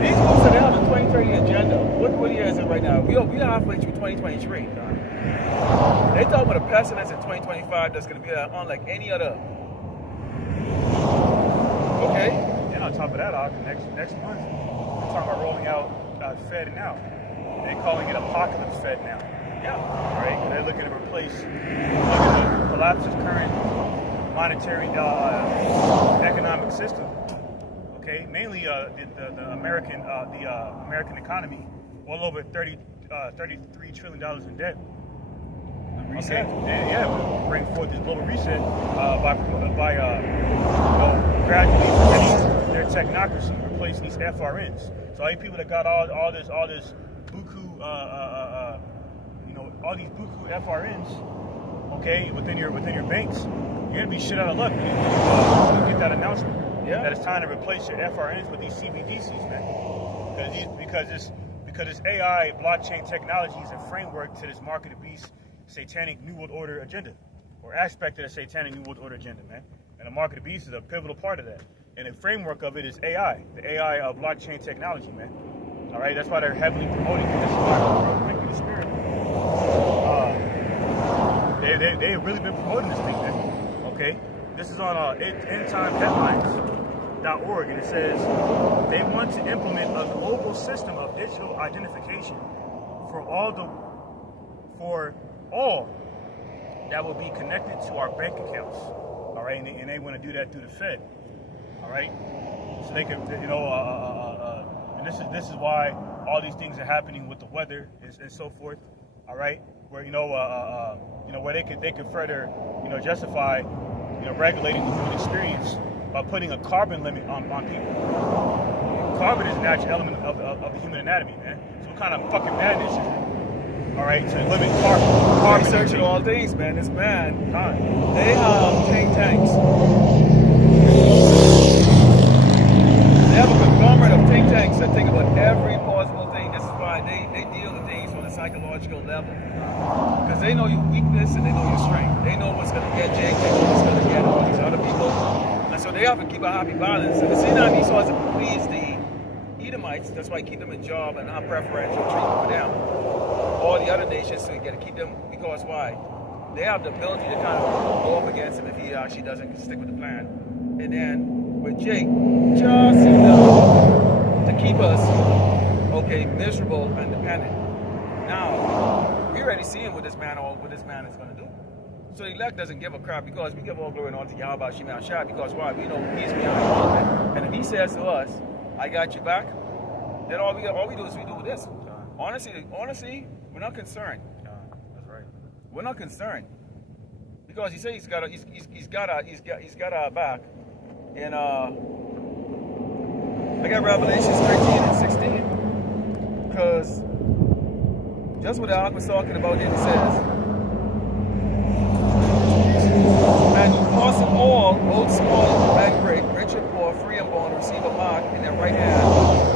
These folks are on the 2030 agenda. What year is it right now? We are halfway through 2023. They talk about a pestilence in 2025 that's going to be unlike any other. Okay? And on top of that, next month, we're talking about rolling out Fed Now. They're calling it Apocalypse Fed Now. Yeah. Right? They're looking to collapse its current monetary economic system. Okay, mainly the American economy, well over $33 trillion in debt. Reset. Okay. Yeah, bring forth this global reset by gradually preventing their technocracy, replacing these FRNs. So all you people that got all this buku, all these buku FRNs, okay, within your banks, you're gonna be shit out of luck when you get that announcement. Yeah. That it's time to replace your FRNs with these CBDCs, man. Because this AI blockchain technology is a framework to this market of beast satanic New World Order agenda, or aspect of the satanic New World Order agenda, man. And the market of beast is a pivotal part of that. And the framework of it is AI, the AI blockchain technology, man. All right, that's why they're heavily promoting it. This is why Thank you, the Spirit. They've really been promoting this thing, man. Okay. This is on endtimeheadlines.org, and it says they want to implement a global system of digital identification for all that will be connected to our bank accounts. All right, and they want to do that through the Fed. All right, so they can, and this is why all these things are happening with the weather and so forth. All right, where where they could further justify regulating the human experience by putting a carbon limit on people. Carbon is a natural element of the human anatomy, man. So what kind of fucking madness is it? All right, to limit carbon. Researching all things, man. This man, they have think tanks. They have a conglomerate of think tanks that think about every possible thing. This is why they deal with things from the psychological level. Because they know your weakness and they know your strength. They know what's going to get Jake, they know what's going to get all these other people. And so they have to keep a happy balance. And the Sinai Esau to please the Edomites, that's why I keep them in job and have preferential treatment for them. All the other nations, so you got to keep them, because why? They have the ability to kind of go up against him if he actually doesn't stick with the plan. And then with Jake, just enough to keep us, okay, miserable and dependent. Now, we already seeing what this man is going to do. So the elect doesn't give a crap, because we give all glory and honor to Yahweh Shem Yahshua, because why? We know he's behind all of it. And if he says to us, I got you back, then all we do is we do this. Honestly, we're not concerned. That's right. We're not concerned, because he said he's got our back. And I got Revelations 13 and 16, because just what the Ark was talking about here, it says, and you cause them all, both small and great, rich and poor, free and bond, receive a mark in their right hand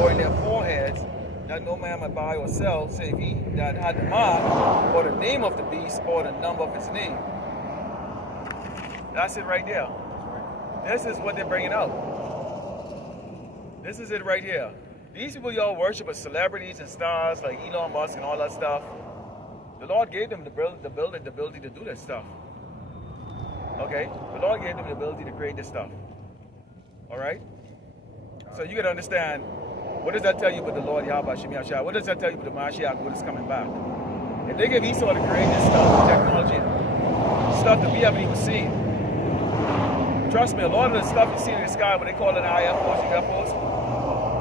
or in their foreheads, that no man might buy or sell, save he that had the mark, or the name of the beast, or the number of his name. That's it right there. This is what they're bringing out. This is it right here. These people y'all worship as celebrities and stars like Elon Musk and all that stuff. The Lord gave them the ability to do this stuff. Okay? The Lord gave them the ability to create this stuff. Alright? So you gotta understand, what does that tell you about the Lord Yahweh Shem Yahshua? What does that tell you about the Mashiach, what is coming back? If they give Esau to create this stuff, technology, stuff that we haven't even seen. Trust me, a lot of the stuff you see in the sky, what they call it IFOs, UFOs,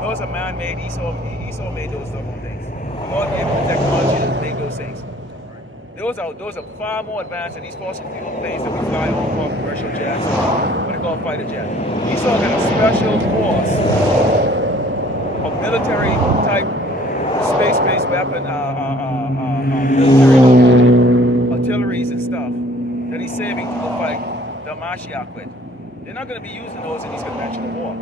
those are man-made. Esau made those things. The Lord gave them the technology to make those things. Those are far more advanced than these fossil fuel planes that we fly on called commercial jets, what they call fighter jet. Esau got a special force of military type space-based weapon, military artilleries and stuff that he's saving to go fight the Mashiach with. They're not going to be using those in these conventional war.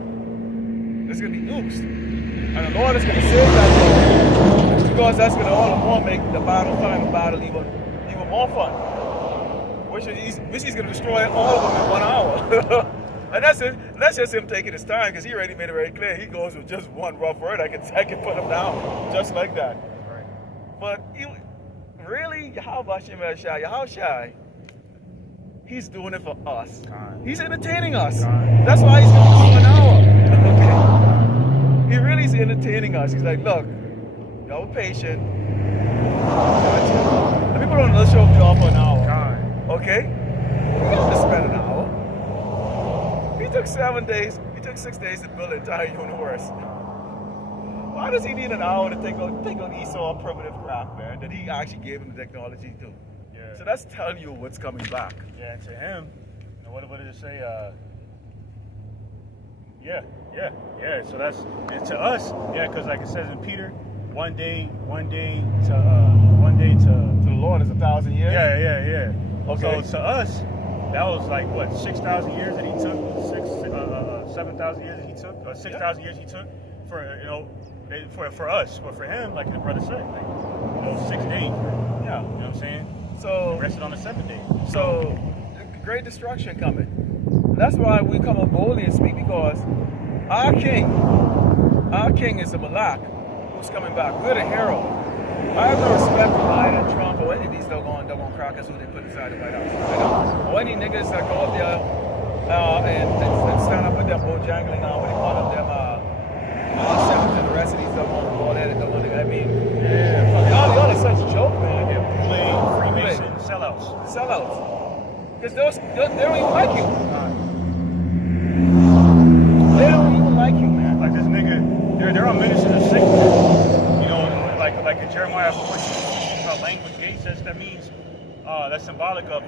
There's going to be nukes. And the Lord is going to save that thing, because that's going to all the more make the final battle even more fun. Which he's going to destroy all of them in 1 hour. And that's just him taking his time, because he already made it very clear. He goes with just one rough word. I can put him down just like that. Right. But really, Yahweh Shem Yahshua, he's doing it for us. He's entertaining us. That's why he's going to do 1 hour. Okay. He really is entertaining us. He's like, look, y'all were patient. Let me put on another show for y'all for 1 hour. Okay? We got to spend 1 hour. He took 7 days. He took 6 days to build the entire universe. Why does he need 1 hour to take on Esau primitive crap, man, that he actually gave him the technology to? Yeah. So that's telling you what's coming back. Yeah, and to him, you know, what did it say? Yeah. So that's to us. Yeah, because like it says in Peter, one day to the Lord is 1,000 years. Yeah. Okay. So to us, that was like what, 6,000 years that he took, 7,000 years that he took, or 6,000 years he took for for us, but for him, like the brother said, like 6 days. Yeah. You know what I'm saying? So rested on the 7th day. So great destruction coming. That's why we come up boldly and speak, because our king is a Malak who's coming back. We're the hero. I have no respect for Biden, Trump, or any of these doggone crackers who they put inside the White House. Or any niggas that go up there and stand up with their bojangling on when they call up them senators and the rest of these doggone bald-headed doggone. I mean, y'all are such a joke, man. Freemason sellouts. Because they don't even like you. They don't even like you, man. Like this nigga, they're on ministers of sickness. You know, like in Jeremiah 14, language gate says that means that's symbolic of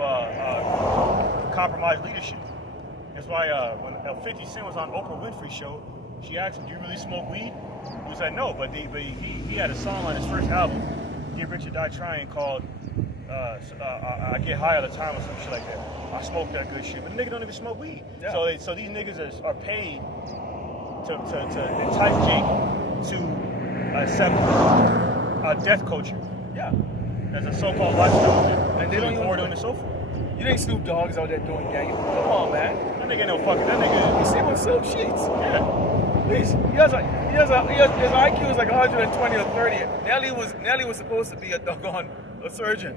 compromised leadership. That's why when 50 Cent was on Oprah Winfrey's show, she asked him, "Do you really smoke weed?" He said no, but he had a song on his first album, Get Rich or Die Trying, called I Get High all the time or some shit like that. I smoke that good shit, but the nigga don't even smoke weed. Yeah. So these niggas are paid to entice Jake to accept death culture. Yeah. As a so-called lifestyle. And they don't even boredom and so forth. You think Snoop Dogg is out there doing gang? Come on, man. That nigga no fucking. That nigga. You see him on silk sheets. Yeah. Please. His IQ is like 120 or 30. Nelly was supposed to be a surgeon.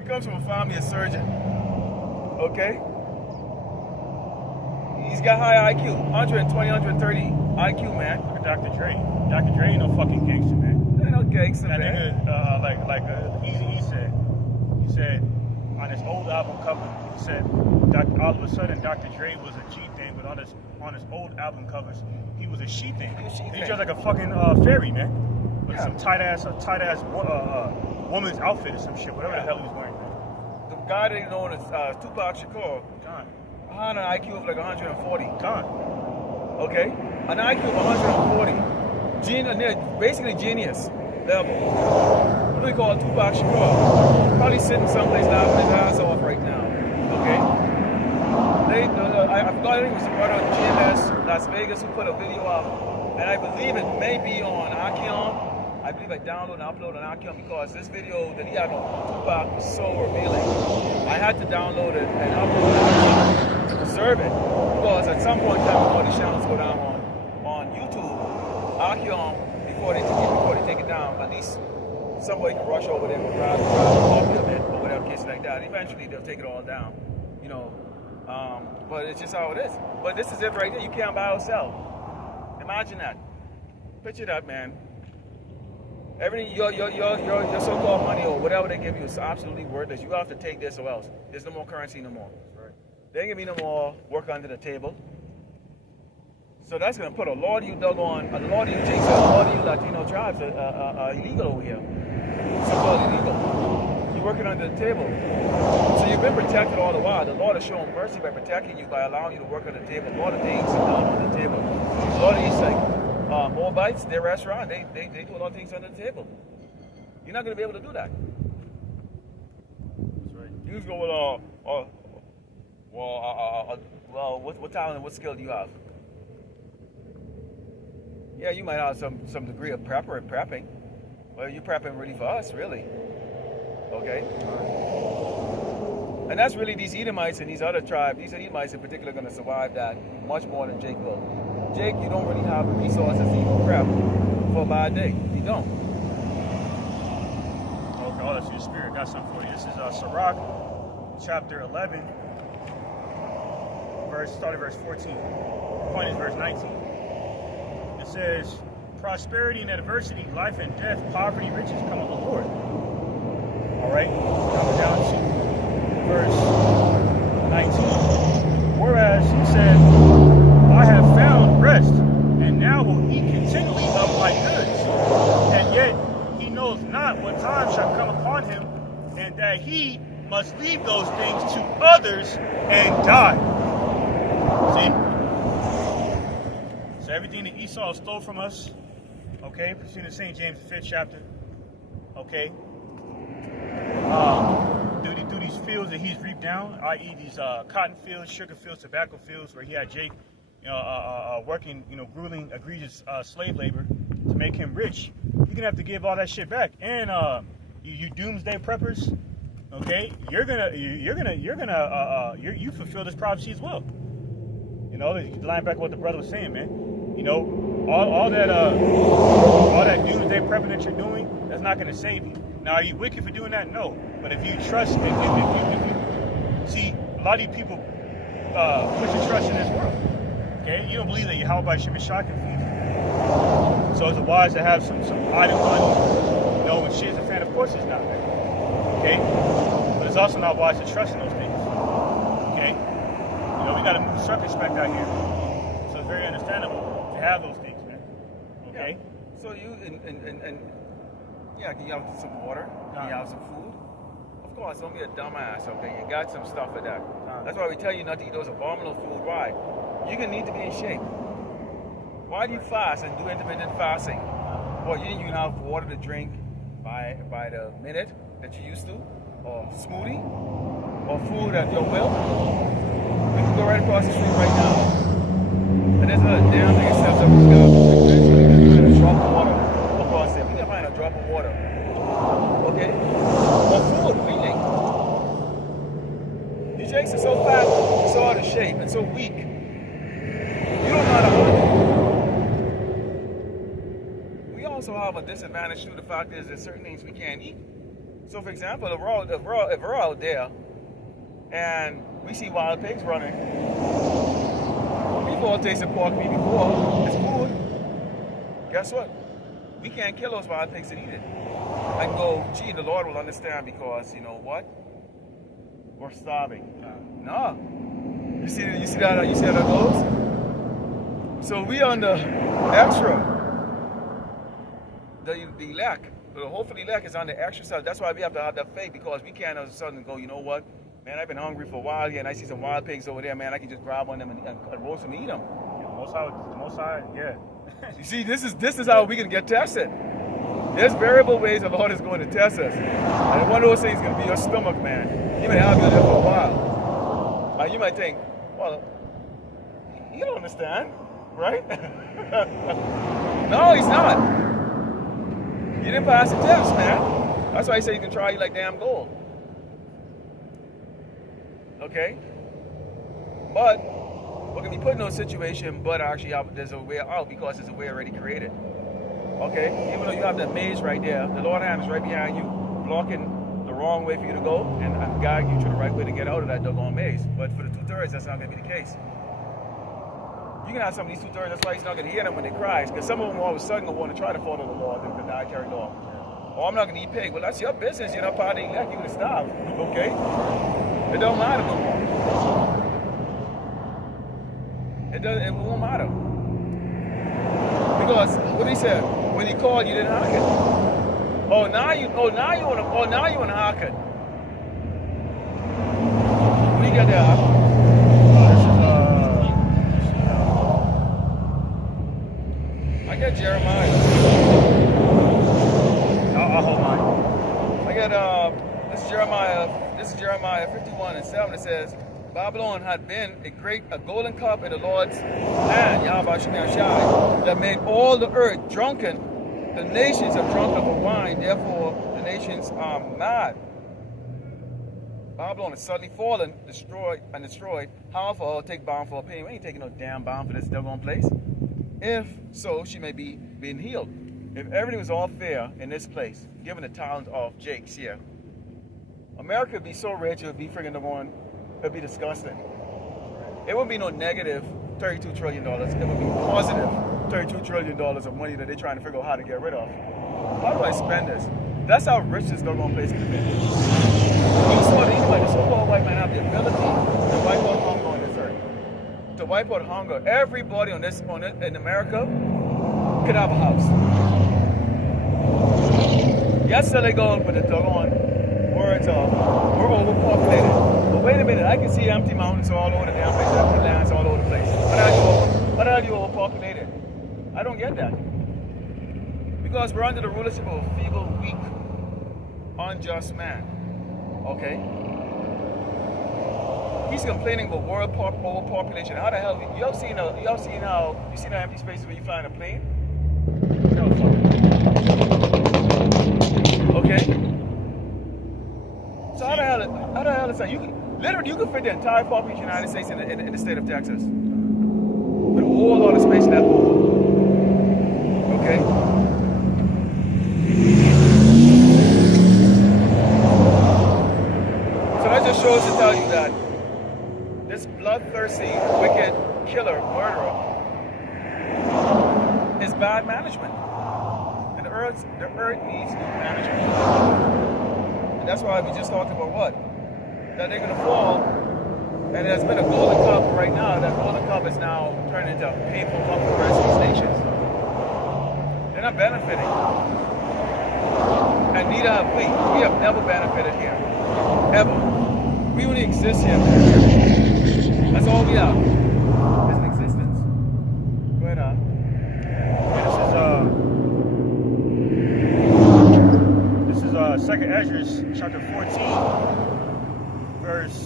He comes from a family of surgeons. Okay? He's got high IQ. 120, 130 IQ, man. Look at Dr. Dre. Dr. Dre ain't no fucking gangster, man. Ain't no gangster, That man. nigga, like Eazy-E said. He said on his old album cover, he said all of a sudden Dr. Dre was a G thing, but on his old album covers, he was a she thing. He dressed like a fucking fairy, man. With some tight ass woman's outfit or some shit, whatever the hell he was wearing, man. The guy that known as Tupac Shakur Gone. had an IQ of like 140. Gone. Okay? An IQ of 140. Basically genius level. What do we call Tupac Shakur? Probably sitting someplace laughing his ass off right now. Okay? I forgot, I think it was the brother of GMS Las Vegas who put a video up, and I believe it may be on Akion. I believe I downloaded and uploaded on Akion because this video that he had on Tupac was so revealing. I had to download it and upload it to preserve it, because at some point in time before these channels go down on YouTube, Akion, before they take it down, at least somebody can rush over there and grab a copy of it or whatever case like that. Eventually they'll take it all down, you know. But it's just how it is. But this is it right here. You can't buy or sell. Imagine that. Picture that, man. Everything your so-called money or whatever they give you is absolutely worthless. You have to take this or else. There's no more currency no more. Right. They ain't give me no more work under the table. So that's gonna put a lot of you doggone, a lot of you Jinx, a lot of you Latino tribes are illegal over here. So-called illegal. You're working under the table. So you've been protected all the while. The Lord has shown mercy by protecting you, by allowing you to work on the table. A lot of things are done on the table. A lot of these, like Moabites, their restaurant, they do a lot of things under the table. You're not going to be able to do that. That's right. You just go with, what talent and what skill do you have? Yeah, you might have some degree of prepping. Well, you're prepping really for us, really. Okay? And that's really these Edomites and these other tribes, these Edomites in particular, are going to survive that much more than Jake will. Jake, you don't really have the resources to even prep for a bad day. You don't. Okay, oh, that's your spirit. Got something for you. This is Sirach, chapter 11, starting verse 14. The point is verse 19. It says, prosperity and adversity, life and death, poverty, riches come of the Lord. All right, coming down to verse 19. Whereas he said, I have found rest, and now will eat continually of my goods. And yet he knows not what time shall come upon him, and that he must leave those things to others and die. See? So everything that Esau stole from us, okay, seen in St. James, the 5th chapter, okay, through these fields that he's reaped down, i.e. these cotton fields, sugar fields, tobacco fields, where he had Jake working, grueling, egregious slave labor to make him rich. You're gonna have to give all that shit back. And you doomsday preppers, okay, you fulfill this prophecy as well. Line back what the brother was saying, man. All that doomsday prepping that you're doing, that's not gonna save you. Now, are you wicked for doing that? No. But if you trust, if you see, a lot of you people put your trust in this world. Okay, you don't believe that Yahweh should be shocking for you. So is it wise to have some idle money? When shit isn't fan, of course it's not. Okay, but it's also not wise to trust in those things. Okay, we got to move circumspect out here, so it's very understandable to have those things, man. Okay. Yeah. So you can you have some water? Can you have some food? Of course, don't be a dumbass, okay? You got some stuff for that. That's why we tell you not to eat those abominable food. Why? You're going to need to be in shape. Why do you fast and do intermittent fasting? Well, you didn't even have water to drink by the minute that you used to, or smoothie, or food at your will. We can go right across the street right now. And there's a damn thing that steps up this garbage. We're going to drop the water across there. We can find a drop drop of water. Okay? Or food, really. These jakes are so fat, so out of shape, and so weak. You don't know how to hunt. We also have a disadvantage too. The fact is there's certain things we can't eat. So for example, if we're out there and we see wild pigs running, we've all tasted pork meat before, it's food. Guess what? We can't kill those wild pigs and eat it. And go, gee, the Lord will understand because, you know what? We're starving. No. You see how that goes? So we on the extra, the lack. Hopefully lack is on the extra side. That's why we have to have that faith, because we can't all of a sudden go, you know what? Man, I've been hungry for a while here and I see some wild pigs over there, man, I can just grab one of them and roast them and eat them. The most high, yeah. You see, this is how we can get tested. There's variable ways the Lord is going to test us. And one of those things is going to be your stomach, man. He may have you there for a while. You might think, well, you don't understand, right? No, he's not. You didn't pass the test, man. That's why he said you can try you like damn gold. Okay? But we're going to be put in no situation, but actually there's a way out, because there's a way already created. Okay? Even though you have that maze right there, the Lord hand is right behind you, blocking the wrong way for you to go, and guiding you to the right way to get out of that doggone maze. But for the 2/3, that's not going to be the case. You can have some of these 2/3, that's why he's not going to hear them when they cry, because some of them all of a sudden will want to try to follow the law, the dietary law. Oh, I'm not going to eat pig. Well, that's your business. You're not part of the elect. You're going to starve. Okay? It don't matter no more. It won't matter. Because what he said, when he called, you didn't hearken. Now you want to hearken. When you get there, I got Jeremiah. I'll hold mine. I got this is Jeremiah 51:7. It says, Babylon had been a golden cup in the Lord's hand, Yahweh Shai, that made all the earth drunken. The nations have drunk of the wine, therefore the nations are mad. Babylon is suddenly fallen, destroyed. However, I'll take bound for a pain. We ain't taking no damn bound for this doggone place. If so, she may be being healed. If everything was all fair in this place, given the talent of Jakes here, America would be so rich, it would be friggin' the one. It would be disgusting. It wouldn't be no negative $32 trillion. It would be positive $32 trillion of money that they're trying to figure out how to get rid of. How do I spend this? That's how rich this doggone place can be. You saw the so-called white man have the ability to wipe out hunger on this earth. To wipe out hunger. Everybody in America could have a house. Yes, so they go with the doggone words of we're overpopulated. But wait a minute, I can see empty mountains all over the damn place, empty lands all over the place. What are you overpopulated? I don't get that. Because we're under the rulership of a feeble, weak, unjust man. Okay? He's complaining about world overpopulation. How the hell? You ever seen how empty spaces when you fly in a plane? Okay? So how the hell is that? You can fit the entire population of the United States in the state of Texas. With a whole lot of space left over. Okay? So that just shows to tell you that this bloodthirsty, wicked killer, murderer is bad management. And the earth needs management. And that's why we just talked about what? That they're going to fall. And there's been a golden cup right now. That golden cup is now turned into a painful cup for the rest of these nations. They're not benefiting. And neither have we. We have never benefited here. Ever. We only exist here. That's all we have. Is an existence. Go ahead, This is 2nd Ezra, chapter 14, verse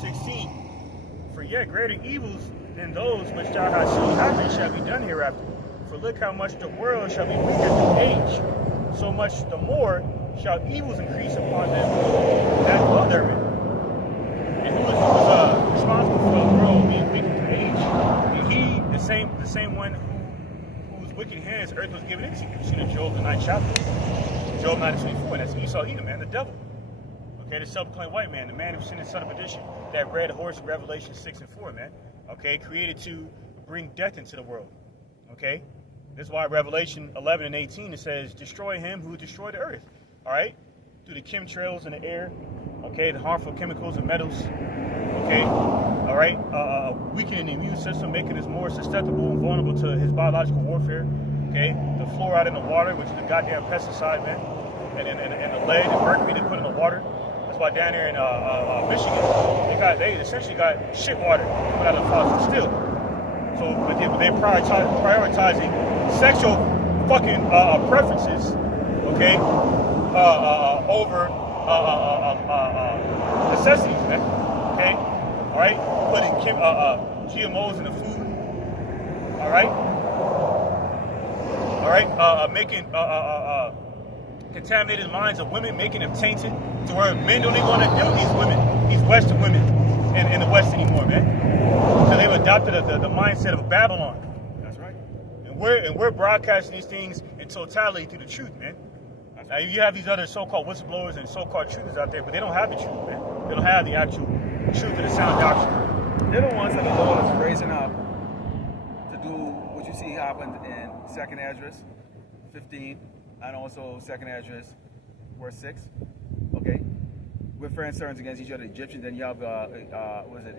16. For yet greater evils than those which thou hast seen happen shall be done hereafter. For look how much the world shall be weaker through age, so much the more shall evils increase upon them that dwell therein. And who was responsible for the world being weaker through age? And he, the same one whose wicked hands earth was given into. You've seen in Job the 9th chapter, Job 9:24. That's Esau, Edom, man, the devil. Okay, the self-proclaimed white man, the man who sinned in son of perdition, that red horse in Revelation 6:4, man. Okay, created to bring death into the world. Okay, this is why Revelation 11:18 it says, "Destroy him who destroyed the earth." All right, through the chemtrails in the air. Okay, the harmful chemicals and metals. Okay, all right, weakening the immune system, making us more susceptible and vulnerable to his biological warfare. Okay, the fluoride in the water, which is a goddamn pesticide, man, and the lead and mercury they put in the water. That's why down there in Michigan, they essentially got shit water coming out of the faucet still. So, but they're prioritizing sexual fucking preferences, okay, over necessities, man. Okay, all right, putting GMOs in the food. All right, making contaminated minds of women, making them tainted to where men don't even want to deal with these women, these Western women in the West anymore, man. Because they've adopted the mindset of Babylon. That's right. And we're broadcasting these things in totality through the truth, man. Now you have these other so-called whistleblowers and so-called truthers out there, but they don't have the truth, man. They don't have the actual truth of the sound doctrine. They're the ones that the Lord is raising up to do what you see happened in 2nd Esdras 15 and also 2nd Esdras verse 6. Okay, we're friends against each other, Egyptians. Then you have what is it?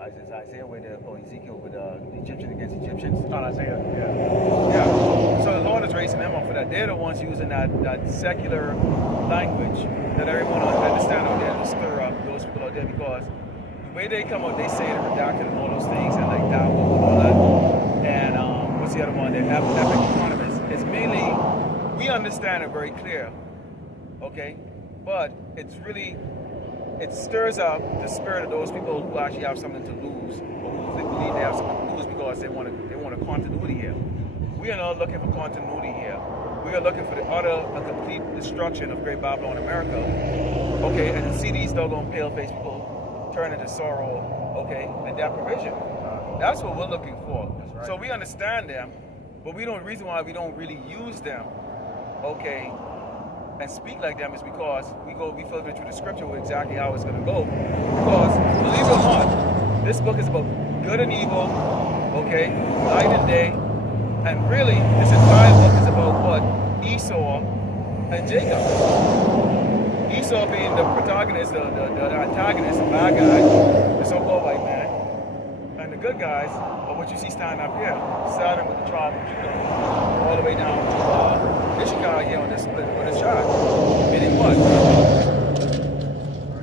Isaiah or Ezekiel with the Egyptians against Egyptians. Not Isaiah, yeah. Yeah. So the Lord is raising them up for that. They're the ones using that secular language that everyone understands out there to stir up those people out there, because the way they come out, they say they're redacted and all those things, and like that and all that. And what's the other one? They're epic economists. It's mainly, we understand it very clear, okay? But it's really, it stirs up the spirit of those people who actually have something to lose, or who they believe they have something to lose because they want a continuity here. We are not looking for continuity here. We are looking for the utter and complete destruction of Great Babylon, America. Okay, and to see these doggone pale-faced people turn into sorrow, okay, and deprivation. That's what we're looking for. Right. So we understand them, but the reason why we don't really use them, okay, and speak like them is because we filter through the scripture with exactly how it's going to go. Because, believe it or not, this book is about good and evil, okay, night and day, and really, this entire book is about what? Esau and Jacob. Esau being the protagonist, the antagonist, the bad guy, the so-called white man, and the good guys are what you see standing up here, starting with the tribe of Judah, all the way down to Issachar here on this chart. Meaning what?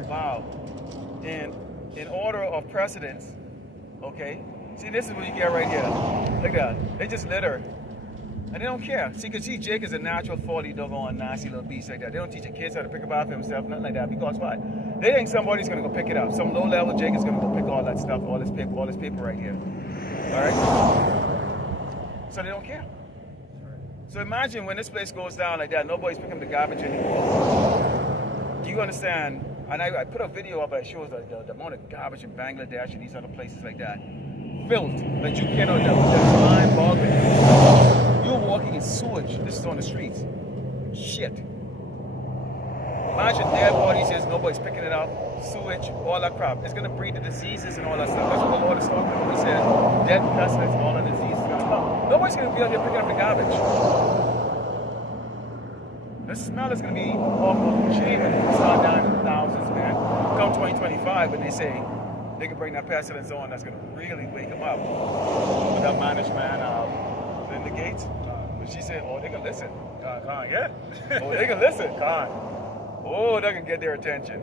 Wow. In order of precedence, okay? See, this is what you get right here. Look at that. They just litter. And they don't care. See, because Jake is a natural 40 doggone nasty little beast like that. They don't teach the kids how to pick up after himself, nothing like that. Because what? They think somebody's going to go pick it up. Some low-level Jake is going to go pick all that stuff, all this paper right here. All right? So they don't care. So imagine when this place goes down like that, nobody's picking up the garbage anymore. Do you understand? And I put a video up that shows the amount of garbage in Bangladesh and these other places like that. Filth that you cannot, that's mind-boggling. You're walking in sewage. This is on the streets. Shit. Imagine dead bodies is nobody's picking it up. Sewage, all that crap. It's gonna breed the diseases and all that stuff. That's what the Lord is talking about. He said, death, pestilence, all the diseases gonna come. Nobody's gonna be out here picking up the garbage. The smell is gonna be off the chain when it's not down to the thousands, man. Come 2025, but they say they can bring that pestilence on that's going to really wake them up. With that management, Linda Gates, but she said, oh, they can listen. Yeah. Oh, they can listen. Oh, they can get their attention.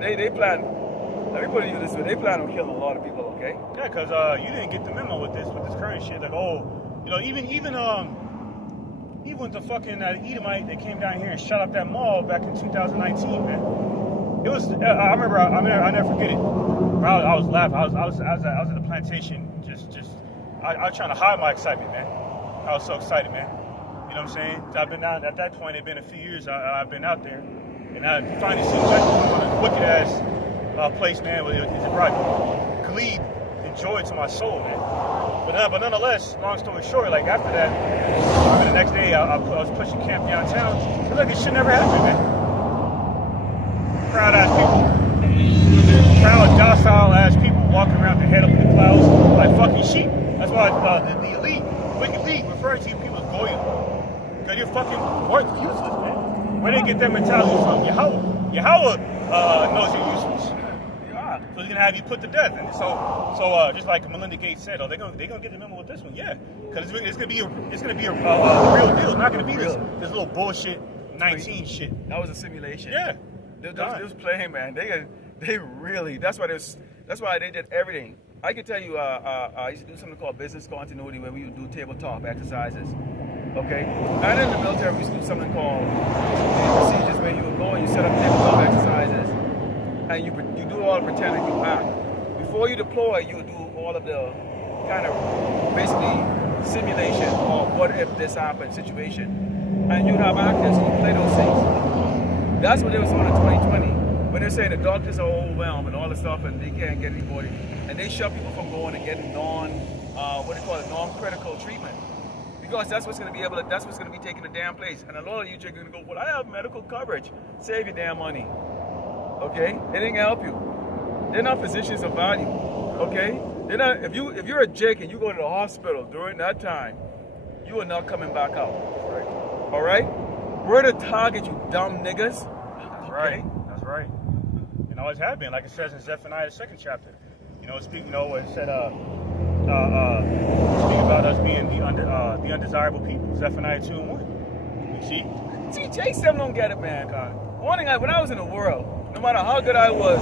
They plan, let me put it this way, they plan on killing a lot of people, okay? Yeah, because you didn't get the memo with this current shit. Like, oh, you know, even with the fucking Edomite that came down here and shot up that mall back in 2019, man. It was. I remember. I never forget it. I was laughing. I was at the plantation. I was trying to hide my excitement, man. I was so excited, man. You know what I'm saying? I've been out at that point. It's been a few years. I've been out there, and I finally seen a wicked ass place, man. It brought glee and joy to my soul, man. But nonetheless, long story short, like after that, the next day I was pushing camp downtown. But like, this shit never happened, man. Proud ass people, proud docile ass people walking around their head up in the clouds like fucking sheep. That's why the elite, wicked elite, refers to you people as goyim. Because you're fucking useless, man. Where they get that mentality from? Yahweh knows you're useless. So he's gonna have you put to death. And so just like Melinda Gates said, they're gonna get the memo with this one, yeah. Because it's gonna be a real deal. It's not gonna be this little bullshit 19 shit. That was a simulation. Yeah. They was playing, man. They really. That's why they did everything. I can tell you, I used to do something called business continuity, where we would do tabletop exercises. Okay, and in the military we used to do something called procedures, where you would go and you set up tabletop exercises, and you do all the pretending you act. Before you deploy, you would do all of the kind of basically simulation of what if this happened situation, and you'd have actors who play those things. That's what they was doing in 2020. When they say the doctors are overwhelmed and all this stuff, and they can't get anybody, and they shut people from going and getting non-critical treatment, because that's what's going to be taking the damn place. And a lot of you are going to go, well, I have medical coverage. Save your damn money. Okay, it ain't gonna help you. They're not physicians of value. Okay, they're not. If you're a Jake and you go to the hospital during that time, you are not coming back out. Right. All right, we're the target, you dumb niggas. That's right. That's right. And always have been, like it says in Zephaniah, the 2nd chapter. It said, speak about us being the undesirable people. Zephaniah 2:1. You see? See, Jake them don't get it, man. One thing, when I was in the world, no matter how good I was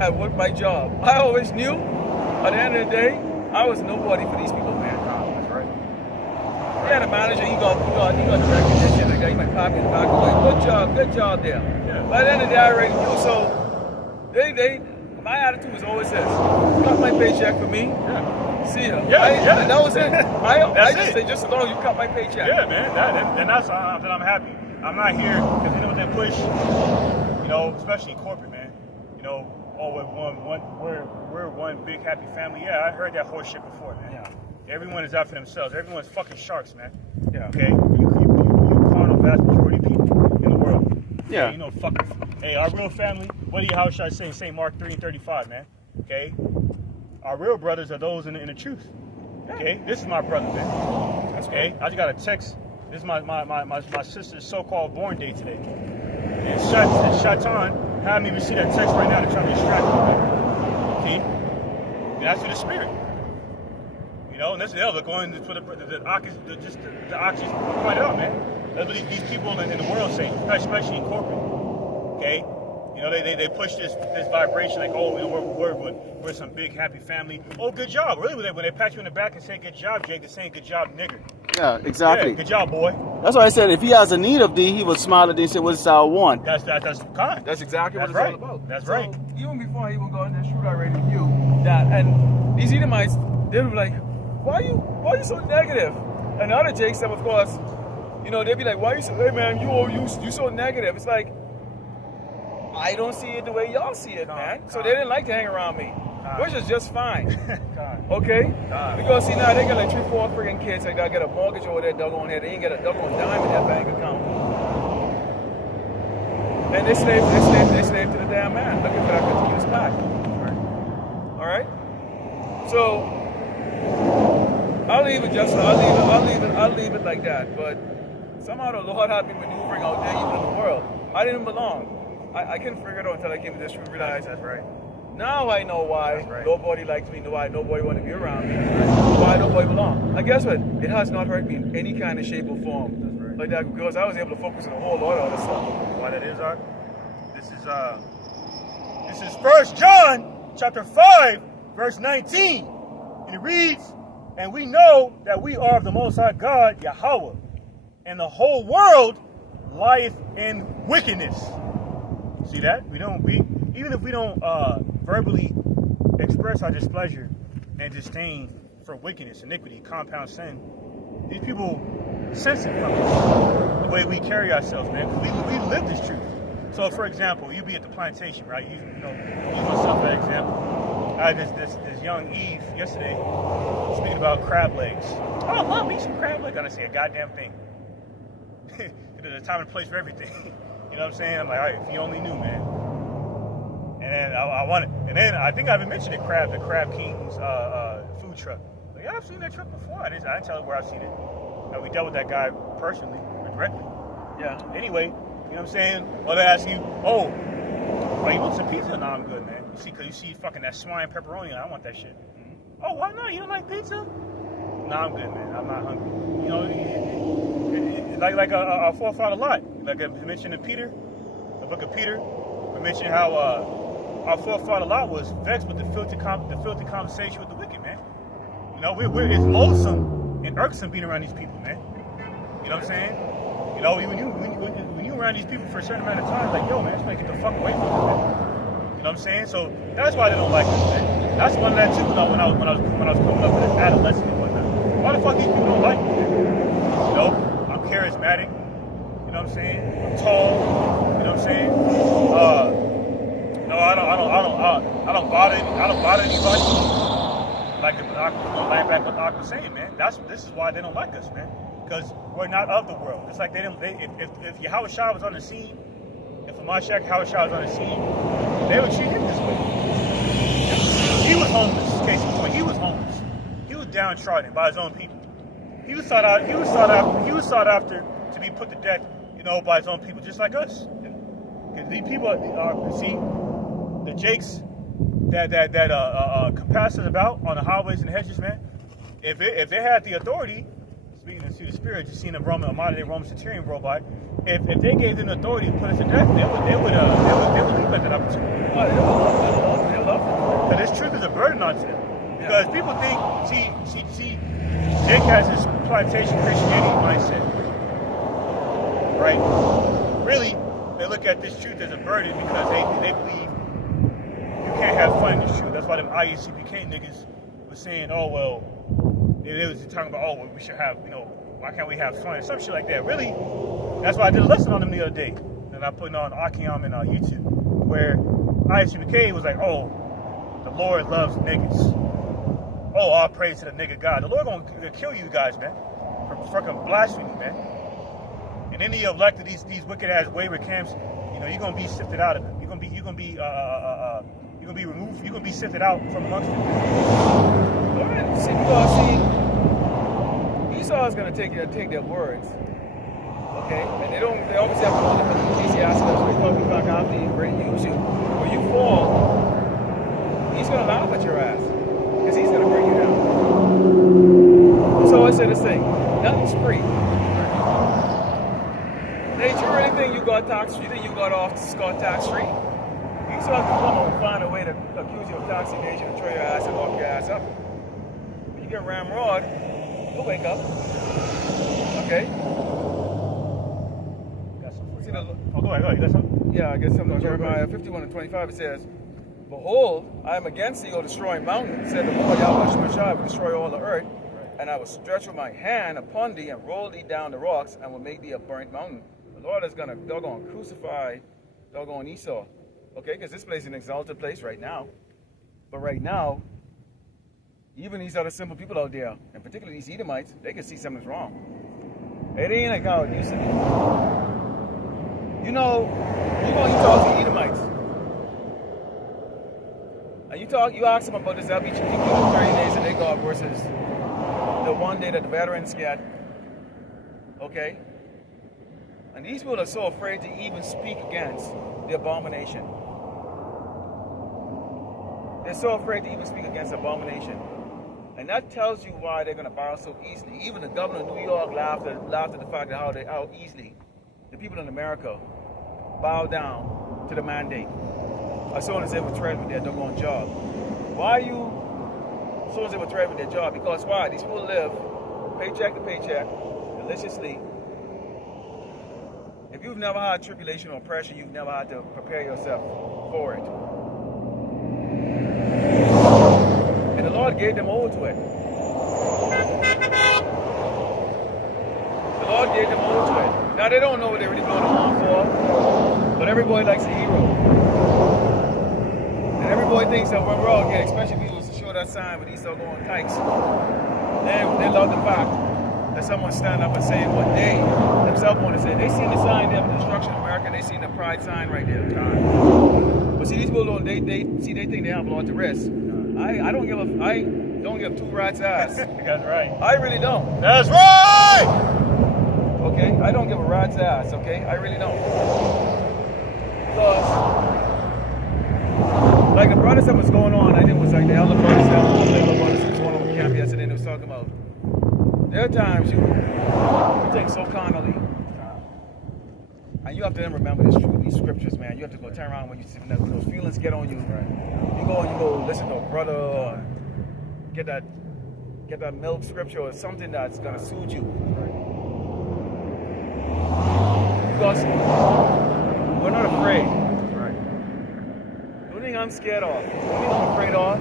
at my job, I always knew at the end of the day, I was nobody for these people, man. That's right. Yeah, the manager, he got the recognition. Like, he might pop in the back and go, good job there. Yeah. By the end of the day, I already knew. So, my attitude was always this: cut my paycheck for me. Yeah. See ya. Yeah. That was it. I just say, just as long as you cut my paycheck. Yeah, man. That's that I'm happy. I'm not here because you know what they push. Especially in corporate, man. We're one big happy family. Yeah, I heard that horse shit before, man. Yeah. Everyone is out for themselves. Everyone's fucking sharks, man. Yeah. Okay. You carnal vast majority of people in the world. Yeah. Hey, our real family. How should I say? St. Mark 3:35, man. Okay. Our real brothers are those in the truth. Okay. This is my brother, man. That's okay. I just got a text. This is my sister's so-called born day today. And Shaitan had me receive that text right now to try to distract me. Okay? And that's for the spirit. And that's the other going for the oxys pointed out, man. That's what these people in the world say, especially in corporate. Okay? They push this vibration like, we're some big happy family. Oh, good job. Really, when they pat you in the back and say good job, Jake, they're saying good job, nigger. Yeah, exactly. Yeah, good job, boy. That's why I said if he has a need of thee, he would smile at thee and say, "What's our want?" That's kind. That's exactly what it's all about. That's right. Even before he would go in there, shoot, I already knew that. And these Edomites, they were like, "Why are you so negative?" And the other Jakes, of course, they'd be like, "Why you so? Hey man, you so negative?" It's like, I don't see it the way y'all see it, man. So they didn't like to hang around me, which is just fine. Okay? Because see, now they got like 3-4 freaking kids. Like, they got a mortgage over their doggone head. They ain't got a doggone dime in their bank account. And they slave to the damn man, looking for that continuous pack. All right? So I'll leave it like that. But somehow the Lord had me maneuvering out there, even in the world. I didn't belong. I couldn't figure it out until I came to this room and realized that's right. Now I know why nobody likes me, why nobody wanted to be around me, why nobody belongs. And guess what? It has not hurt me in any kind of shape or form. That's right. Like that, because I was able to focus on a whole lot of other stuff. Why that is, Art? This is 1 John chapter 5, verse 19. And it reads, "And we know that we are of the Most High God, Yahweh, and the whole world lieth in wickedness." See that? Even if we don't verbally express our displeasure and disdain for wickedness, iniquity, compound sin, These people sense it from us, the way we carry ourselves, man. Because we live this truth. So, for example, you be at the plantation, right? You know, use myself as an example. I had this young Eve yesterday speaking about crab legs. Oh, Mom, eat some crab legs. I didn't say a goddamn thing. There's a time and place for everything. You know what I'm saying? I'm like, all right, if you only knew, man. And then I wanted, and then I think I even mentioned the Crab King's food truck. Like, yeah, I've seen that truck before. I didn't tell her where I've seen it. We dealt with that guy personally, or directly. Yeah. Anyway, you know what I'm saying? Or they ask you, oh, you want some pizza? No, I'm good, man. You see, because you see fucking that swine pepperoni, and I want that shit. Oh, why not? You don't like pizza? No, I'm good, man. I'm not hungry. You know, like a forefather Lot. Like I mentioned in Peter, the book of Peter, we mentioned how our forefather Lot was vexed with the filthy conversation with the wicked, man. You know, it's loathsome and irksome being around these people, man. You know what I'm saying? You know, when you around these people for a certain amount of time, like, yo, man, just get the fuck away from them, man. You know what I'm saying? So that's why they don't like us, man. That's one of that too. When I was coming up with an adolescent and whatnot. Why the fuck these people don't like me, man? You know, I'm charismatic. You know what I'm saying? I'm tall. You know what I'm saying? No, I don't bother anybody. Like the back what Doc was saying, man. This is why they don't like us, man. Because we're not of the world. It's like if Yahweh Shah was on the scene, if Mashiach Yahweh Shah was on the scene, they would treat him this way. He was homeless, case in point. He was homeless. He was downtrodden by his own people. He was sought after to be put to death, you know, by his own people, just like us. Because these people see the Jakes that compass us about on the highways and hedges, man. If they had the authority, speaking to the spirit, just seeing a modern day Roman centurion roll by, if they gave them the authority to put us to death, they would leave at that opportunity. They love it. Because this truth is a burden onto them. Because people think, see, Jake has this plantation Christianity mindset, right? Really, they look at this truth as a burden because they believe you can't have fun in this truth. That's why them IUCPK niggas was saying, oh, well, they was talking about, oh, well, we should have, you know, why can't we have fun? Some shit like that. Really, that's why I did a lesson on them the other day. And I put it on Akiam and YouTube, where IUCPK was like, oh, the Lord loves niggas. Oh, all praise to the nigga God. The Lord gonna kill you guys, man, for fucking blasphemy, man. And any elected these wicked ass wayward camps, you know, you're gonna be sifted out of them. You're gonna be removed. You're gonna be sifted out from amongst them. All right. See, Esau is gonna take their words, okay? And they always have to hold them in Ecclesiastes. They talk back after you, use you. When you fall, he's gonna laugh at your ass. Because he's going to bring you down. So I said this thing, nothing's free. Nate, you really think you got tax-free? You think you got off scot tax-free? You still have to come and find a way to accuse you of tax evasion and throw your ass and lock your ass up. When you get ramrod, you'll wake up. Okay? Got something for See you. Go ahead. You got something? Yeah, I guess something. Jeremiah 51:25, it says, behold, I am against thee, O destroying mountain, said the Lord Yahweh Shai, will destroy all the earth, and I will stretch with my hand upon thee and roll thee down the rocks and will make thee a burnt mountain. The Lord is going to crucify doggone Esau. Okay, because this place is an exalted place right now. But right now, even these other simple people out there, and particularly these Edomites, they can see something's wrong. It ain't like how it used to be. You know, you talk to Edomites. And you ask them about this LBGT 30 days that they got versus the one day that the veterans get. Okay? And these people are so afraid to even speak against the abomination. They're so afraid to even speak against the abomination. And that tells you why they're going to bow so easily. Even the governor of New York laughed at the fact of how easily the people in America bow down to the mandate as soon as they were threatened with their doggone job. Why as soon as they were threatened with their job? Because why? These people live paycheck to paycheck, deliciously. If you've never had tribulation or pressure, you've never had to prepare yourself for it. And the Lord gave them over to it. gave them over to it. Now they don't know what they're really going on for, but everybody likes a hero. And everybody thinks that when we're all here, especially people who show that sign when he start going kikes, they love the fact that someone stand up and say what they themselves want to say. They seen the sign there, the destruction of America, they seen the pride sign right there. But see, these people don't, they think they have a lot to risk. I don't give two rat's ass. That's right. I really don't. That's right! Okay? I don't give a rat's ass, okay? I really don't. Because like the protest was going on, I think it was like the elder protest was going on with camp yesterday, and they was talking about there are times you think so carnally. And you have to then remember these scriptures, man. You have to go turn around when you see when those feelings get on you. Right? You go listen to a brother or get that milk scripture or something that's gonna soothe you. Because we're not afraid. Right. The only thing I'm scared of, the only thing I'm afraid of,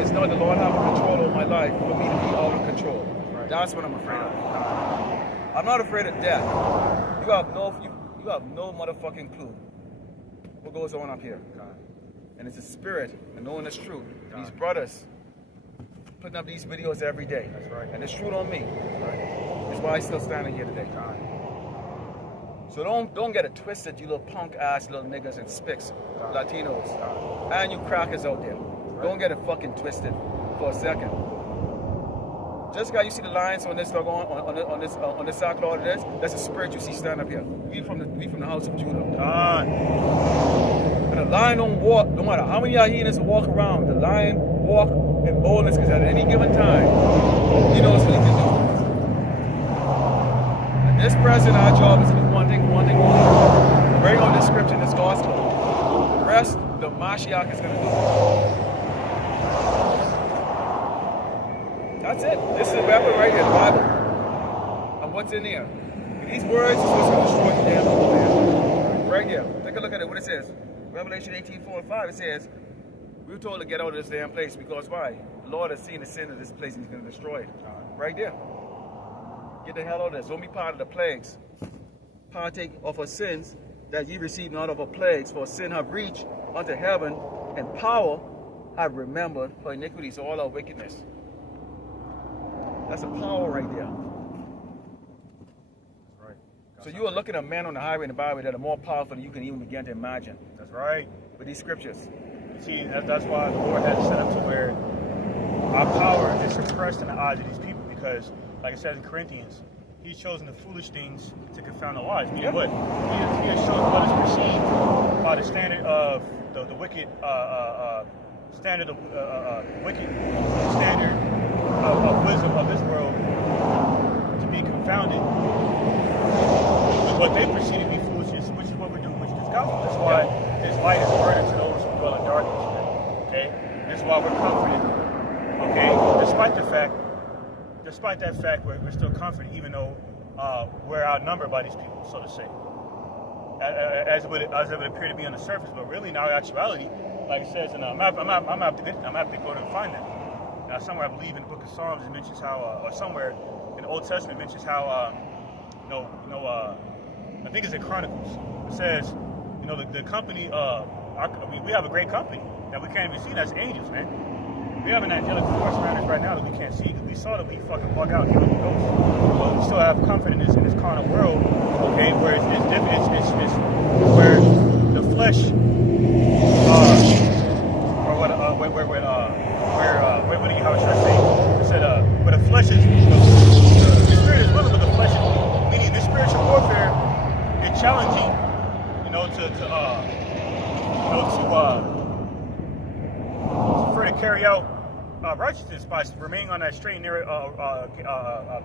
it's not the Lord having control over my life for me to be out of control. Right. That's what I'm afraid of. I'm not afraid of death. You have no motherfucking clue what goes on up here. And it's a spirit, and knowing it's true. These brothers putting up these videos every day. That's right. And it's true on me. Right. That's why I still standing here today. So don't get it twisted, you little punk ass little niggas and spicks, Latinos, and you crackers out there. Don't get it fucking twisted for a second. Just because you see the lines on this on this sackcloth of this, that's a spirit you see stand up here. We from the house of Judah. And the lion don't walk, no matter how many hyenas walk around, the lion walk in boldness because at any given time, he knows what he can do. And this present, our job is to do one thing only. Bring on this scripture, this gospel. The rest, the Mashiach is going to do. That's it. This is the weapon right here, the Bible. And what's in there? And these words is what's going to destroy the damn people, man. Right here. Take a look at it, what it says. Revelation 18:4-5, it says, we were told to get out of this damn place because why? The Lord has seen the sin of this place and he's going to destroy it. Right there. Get the hell out of this. Don't be part of the plagues. Partake of our sins that ye receive not of our plagues, for sin have reached unto heaven, and power have remembered for iniquities, all our wickedness. That's a power right there. That's right. So you are looking at men on the highway in the byway that are more powerful than you can even begin to imagine. That's right. With these scriptures. See, that's why the Lord had to set up to where our power is suppressed in the eyes of these people, because, like it says in Corinthians, He's chosen the foolish things to confound the wise. Meaning what? He has chosen what is perceived by the standard of the wicked, standard of wisdom of this world to be confounded with what they perceive to be foolishness, which is what we're doing, which is gospel. That's why His light is a burden to those who dwell in darkness. Okay, that's why we're comforted. Okay, despite that fact, we're still comforted, even though we're outnumbered by these people, so to say. As it would appear to be on the surface, but really, in our actuality, like it says, and I'm gonna have to go to find that. Now, somewhere I believe in the Book of Psalms it mentions how, or somewhere in the Old Testament it mentions how, I think it's in Chronicles. It says, the company. We have a great company that we can't even see. That's angels, man. We have an angelic force around us right now that we can't see, because we saw that we fucking bug out the Holy Ghost. But we still have comfort in this carnal world, okay, where it's where the flesh, how should I say? It said, where the flesh is, the spirit is willing, but the flesh is weak. Meaning, this spiritual warfare is challenging, to carry out righteousness by remaining on that straight and narrow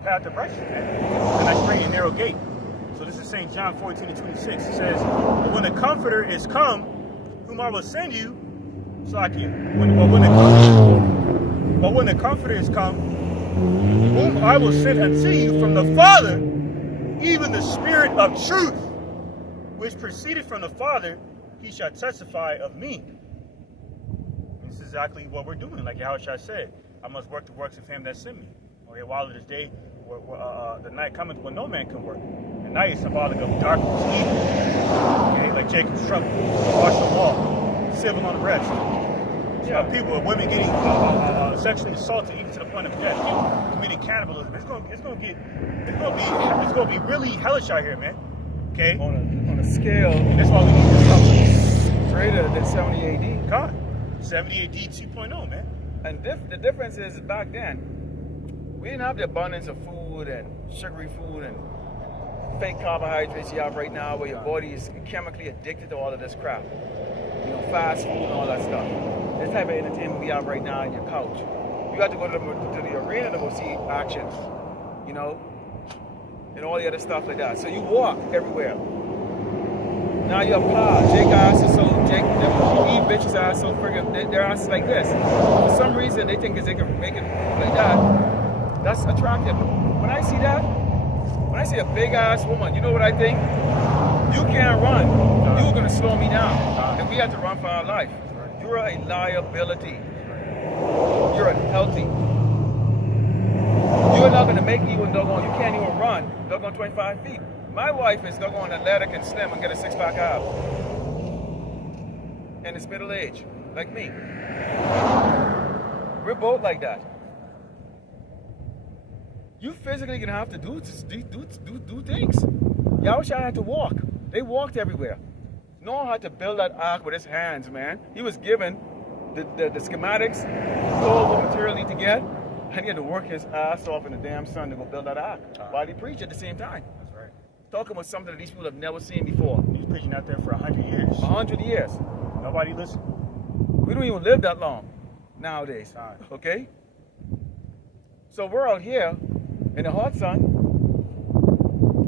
path of righteousness, and that straight and narrow gate. So this is St. John 14:26. It says, "But when the Comforter is come, whom I will send you," But when the Comforter is come, whom I will send unto you from the Father, even the Spirit of truth, which proceeded from the Father, he shall testify of me. This is exactly what we're doing. Like Yahushua said, I must work the works of him that sent me. Okay, while it is day, the night cometh when no man can work. The night is symbolic of darkness, evil. Okay, like Jacob's trouble, martial law, civil unrest. People, women getting sexually assaulted even to the point of death, people committing cannibalism. It's gonna be really hellish out here, man. Okay. On a scale. That's why we need this stuff. Greater than 70 AD. God, 70 AD 2.0, man. And the difference is back then, we didn't have the abundance of food and sugary food and fake carbohydrates you have right now, where your body is chemically addicted to all of this crap. You know, fast food and all that stuff. This type of entertainment we have right now on your couch. You have to go to the arena to go see action, you know, and all the other stuff like that. So you walk everywhere. Now you have cars. Jake bitches are so friggin', their ass like this. For some reason, they think they can make it like that. That's attractive. When I see that, when I see a big ass woman, you know what I think? You can't run. You're gonna slow me down. And we have to run for our life. You're a liability. You're unhealthy. You're not gonna make even doggone, you can't even run doggone 25 feet. My wife is doggone athletic and slim and get a 6-pack ab. And it's middle age, like me. We're both like that. You physically gonna have to do things. Yahusha had to walk. They walked everywhere. Noah had to build that ark with his hands, man. He was given the schematics, told what material he need to get, and he had to work his ass off in the damn sun to go build that ark while he preached at the same time. That's right. Talking about something that these people have never seen before. He's preaching out there for 100 years. 100 years. Nobody listened. We don't even live that long nowadays. Okay? So we're out here in the hot sun.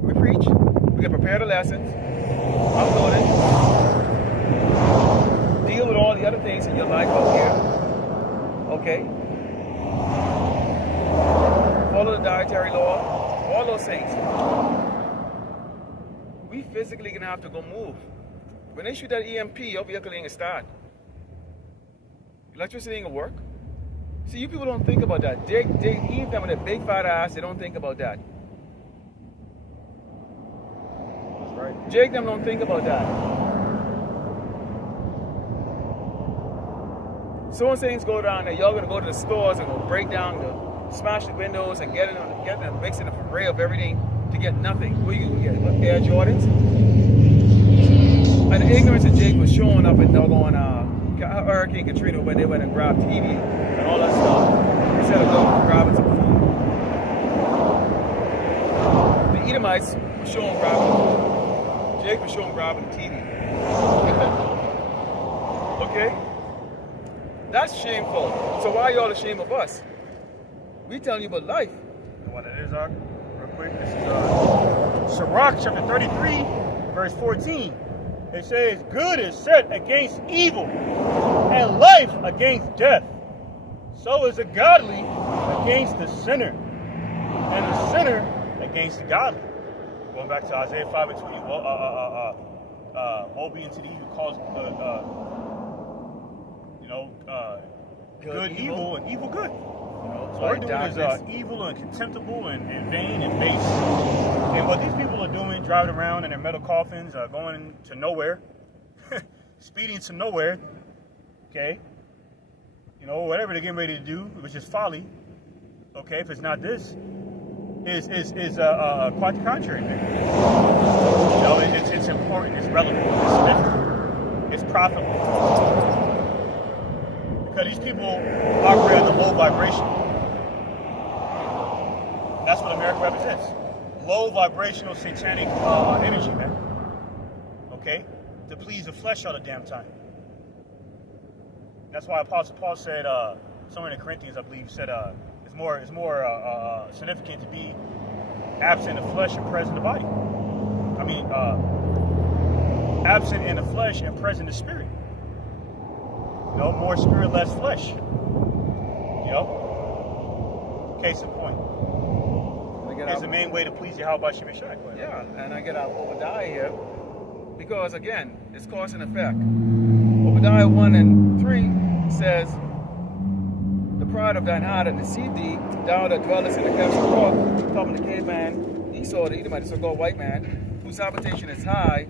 We preach. We can prepare the lessons. Upload it. Deal with all the other things in your life out here. Okay? Follow the dietary law. All those things. We physically gonna have to go move. When they shoot that EMP, your vehicle ain't gonna start. Electricity ain't gonna work. See, you people don't think about that. Even them with a big fat ass, they don't think about that. That's right. Jake them don't think about that. So when things go down there, y'all gonna go to the stores and go break down smash the windows and get them mixing an array of everything to get nothing. What are you gonna get? What, Air Jordans? And the ignorance of Jake was showing up in doggone Hurricane Katrina when they went and grabbed TV and all that stuff instead of going grabbing some food. The Edomites were showing grabbing food. Jake was showing grabbing the TV. Okay? That's shameful. So why are y'all ashamed of us? We telling you about life. You know what it is, real quick? This is Sirach chapter 33, verse 14. It says, good is set against evil, and life against death. So is the godly against the sinner, and the sinner against the godly. Going back to Isaiah 5 and 20, woe be unto thee who calls good evil and evil good. So what we're doing is evil and contemptible and vain and base. And what these people are doing, driving around in their metal coffins, going to nowhere, speeding to nowhere, okay? You know, whatever they're getting ready to do, which is folly, okay, if it's not this, is quite the contrary, man. You know, it's important, it's relevant, it's significant, it's profitable. Because these people operate on the low vibration. That's what America represents. Low vibrational satanic energy, man. Okay? To please the flesh all the damn time. That's why Apostle Paul said, somewhere in the Corinthians, I believe, said it's more significant to be absent in the flesh and present in the body. I mean, absent in the flesh and present in the spirit. You know, more spirit, less flesh. You know? Case in point. It's the main way to please Yahweh Shemeshai. Yeah, and I get out Obadiah here because, again, it's cause and effect. Obadiah 1 and 3 says, the pride of thine heart and deceive thee, thou that dwellest in the caves of rock, talking to the caveman, Esau, the Edomite, the so-called white man, whose habitation is high,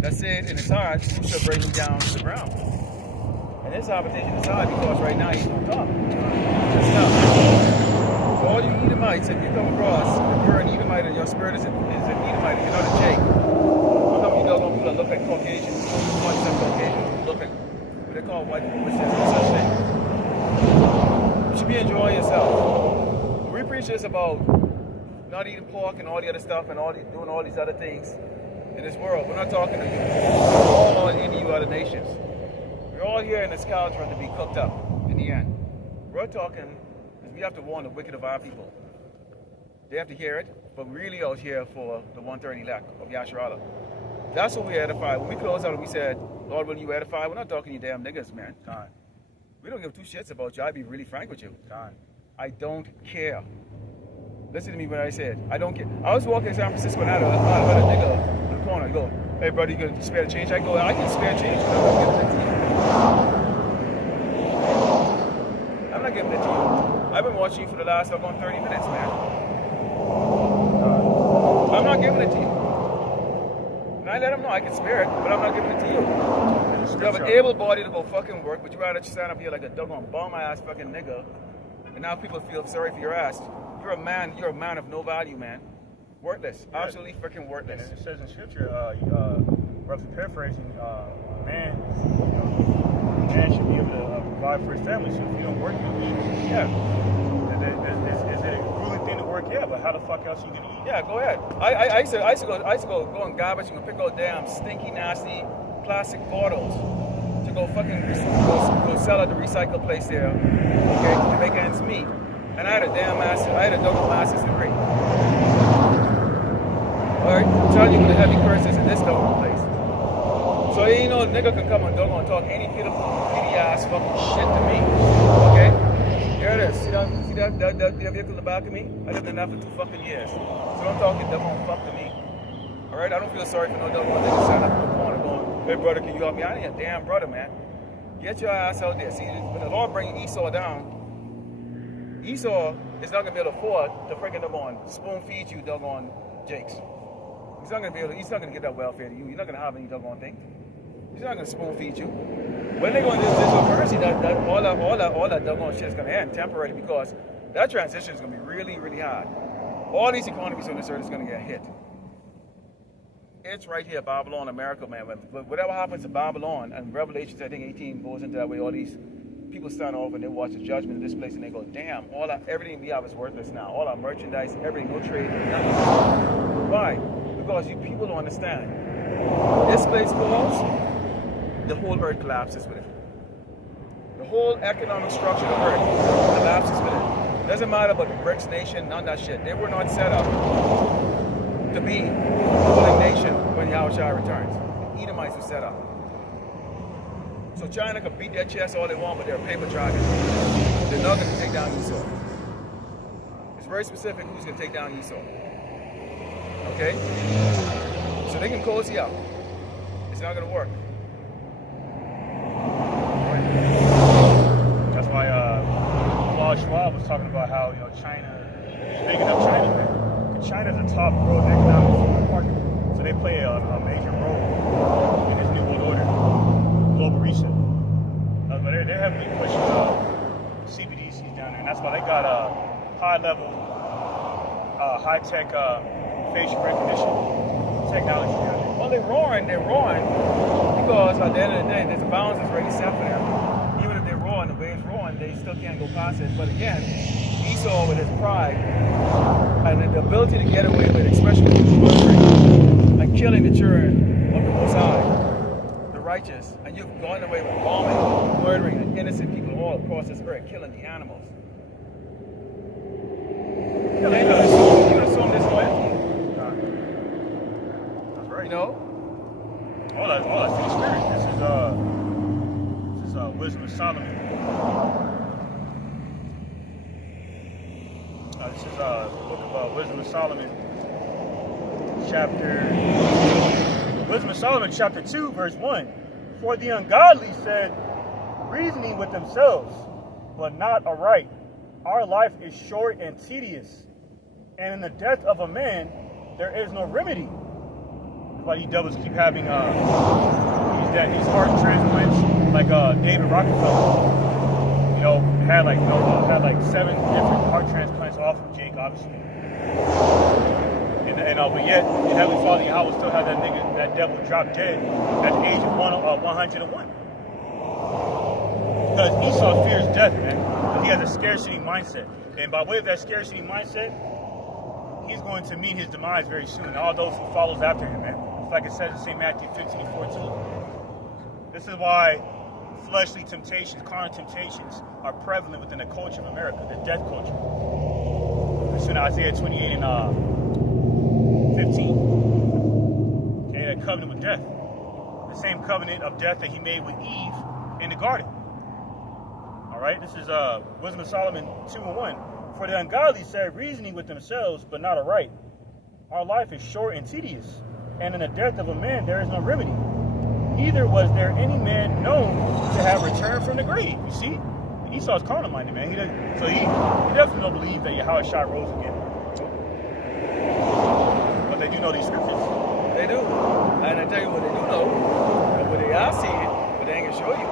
that said in his heart, who shall bring me down to the ground? And his habitation is high because right now he's on top. Just now. So all you Edomites, if you come across, if you're an Edomite and your spirit is an Edomite, you're not a Jake. How come you don't know people that look like Caucasians? Much some Caucasians look like what they call white people, which is no such thing. You should be enjoying yourself. We preach this about not eating pork and all the other stuff and doing all these other things in this world. We're not talking to you. We're all any you other nations. We're all here in this cauldron to be cooked up in the end. We're talking, we have to warn the wicked of our people. They have to hear it, but we're really out here for the 130 elect of Yasharala. That's what we edify. When we close out and we said, Lord, will you edify? We're not talking to you damn niggas, man. God. We don't give two shits about you. I'll be really frank with you. God. I don't care. Listen to me what I said. I don't care. I was walking in San Francisco and I had a nigga in the corner. He go, hey, brother, you gonna spare the change? I go, I can spare change, but I'm not giving it to you. I'm not giving it to you. I've been watching you for the last 30 minutes, man. I'm not giving it to you. And I let him know I can spare it, but I'm not giving it to you. You have an able body to go fucking work, but you rather stand up here like a doggone bum-ass fucking nigga, and now people feel sorry for your ass. You're a man of no value, man. Worthless. Absolutely freaking worthless. And it says in scripture, roughly paraphrasing, man should be able to provide for his family. So if you don't work, you don't eat. Yeah. Is it a grueling thing to work? Yeah, but how the fuck else you gonna eat? Yeah, go ahead. I used to go in garbage and pick out damn stinky, nasty plastic bottles to go fucking go sell at the recycle place there. Okay, to make ends meet. And I had a double master's degree. Alright, I'm telling you with the heavy curses in this double place. So you know, nigga can come and talk any kitty ass fucking shit to me. Okay? Here it is. See that vehicle in the back of me? I lived in that for 2 fucking years. So don't talk your double fuck to me. Alright? I don't feel sorry for no double nigga standing up in the corner going, hey brother, can you help me? I ain't a damn brother, man. Get your ass out there. See, when the Lord bring Esau down, Esau is not gonna be able to afford to freaking spoon feed you doggone Jakes. He's not gonna get that welfare to you. You're not gonna have any doggone thing. He's not gonna spoon feed you. When they go into this mercy, all that doggone shit is gonna end temporarily because that transition is gonna be really, really hard. All these economies on this earth is gonna get hit. It's right here, Babylon, America, man. But whatever happens to Babylon and Revelations, I think 18 goes into that way. All these people stand off and they watch the judgment in this place and they go, damn, everything we have is worthless now. All our merchandise, everything, no trade, nothing. Why? Because you people don't understand. This place falls, the whole earth collapses with it. The whole economic structure of the earth collapses with it. It doesn't matter about the BRICS nation, none of that shit. They were not set up to be a ruling nation when Yahushua returns. The Edomites were set up. So China can beat their chest all they want, but they're a paper dragon. They're not going to take down Esau. It's very specific who's going to take down Esau. Okay? So they can cozy up. It's not going to work. That's why Klaus Schwab was talking about how China, bigging up China, man. China's a top world economic supermarket, so they play a major role in this new world order, global reset. But they're heavily pushing CBDCs down there, and that's why they got high-level, high-tech facial recognition technology down there. Well, they're roaring because at the end of the day, there's a balance that's already set for them. Even if they're roaring, the way it's roaring, they still can't go past it. But again, Esau with his pride and the ability to get away with it, especially with murdering and killing the children of the Most High, the righteous, and you've gone away with bombing, murdering, and innocent people all across this earth, killing the animals. You're going to assume this loyalty. That's right. You know? All that's the experience. This is Wisdom of Solomon. This is the book of Wisdom of Solomon, chapter 2, verse 1. For the ungodly said, reasoning with themselves, but not aright. Our life is short and tedious, and in the death of a man, there is no remedy. That's why these devils keep having these heart transplants, like David Rockefeller. You know, had like 7 different heart transplants off of Jake, obviously. But yet, the Heavenly Father Yahweh still had that devil drop dead at the age of 101. Because Esau fears death, man. Because he has a scarcity mindset. And by way of that scarcity mindset, he's going to meet his demise very soon. And all those who follows after him, man. It's like it says in St. Matthew 15:14. This is why fleshly temptations, carnal temptations are prevalent within the culture of America, the death culture. It's in Isaiah 28 and 15. Okay, that covenant with death. The same covenant of death that he made with Eve in the garden. All right, this is Wisdom of Solomon 2:1. For the ungodly say, reasoning with themselves, but not aright. Our life is short and tedious, and in the death of a man there is no remedy. Neither was there any man known to have returned from the grave. You see? Esau's carnal minded, man. He definitely don't believe that Yahweh Shai rose again. But they do know these scriptures. They do. And I tell you what they do know, and what they are seeing, but they ain't gonna show you.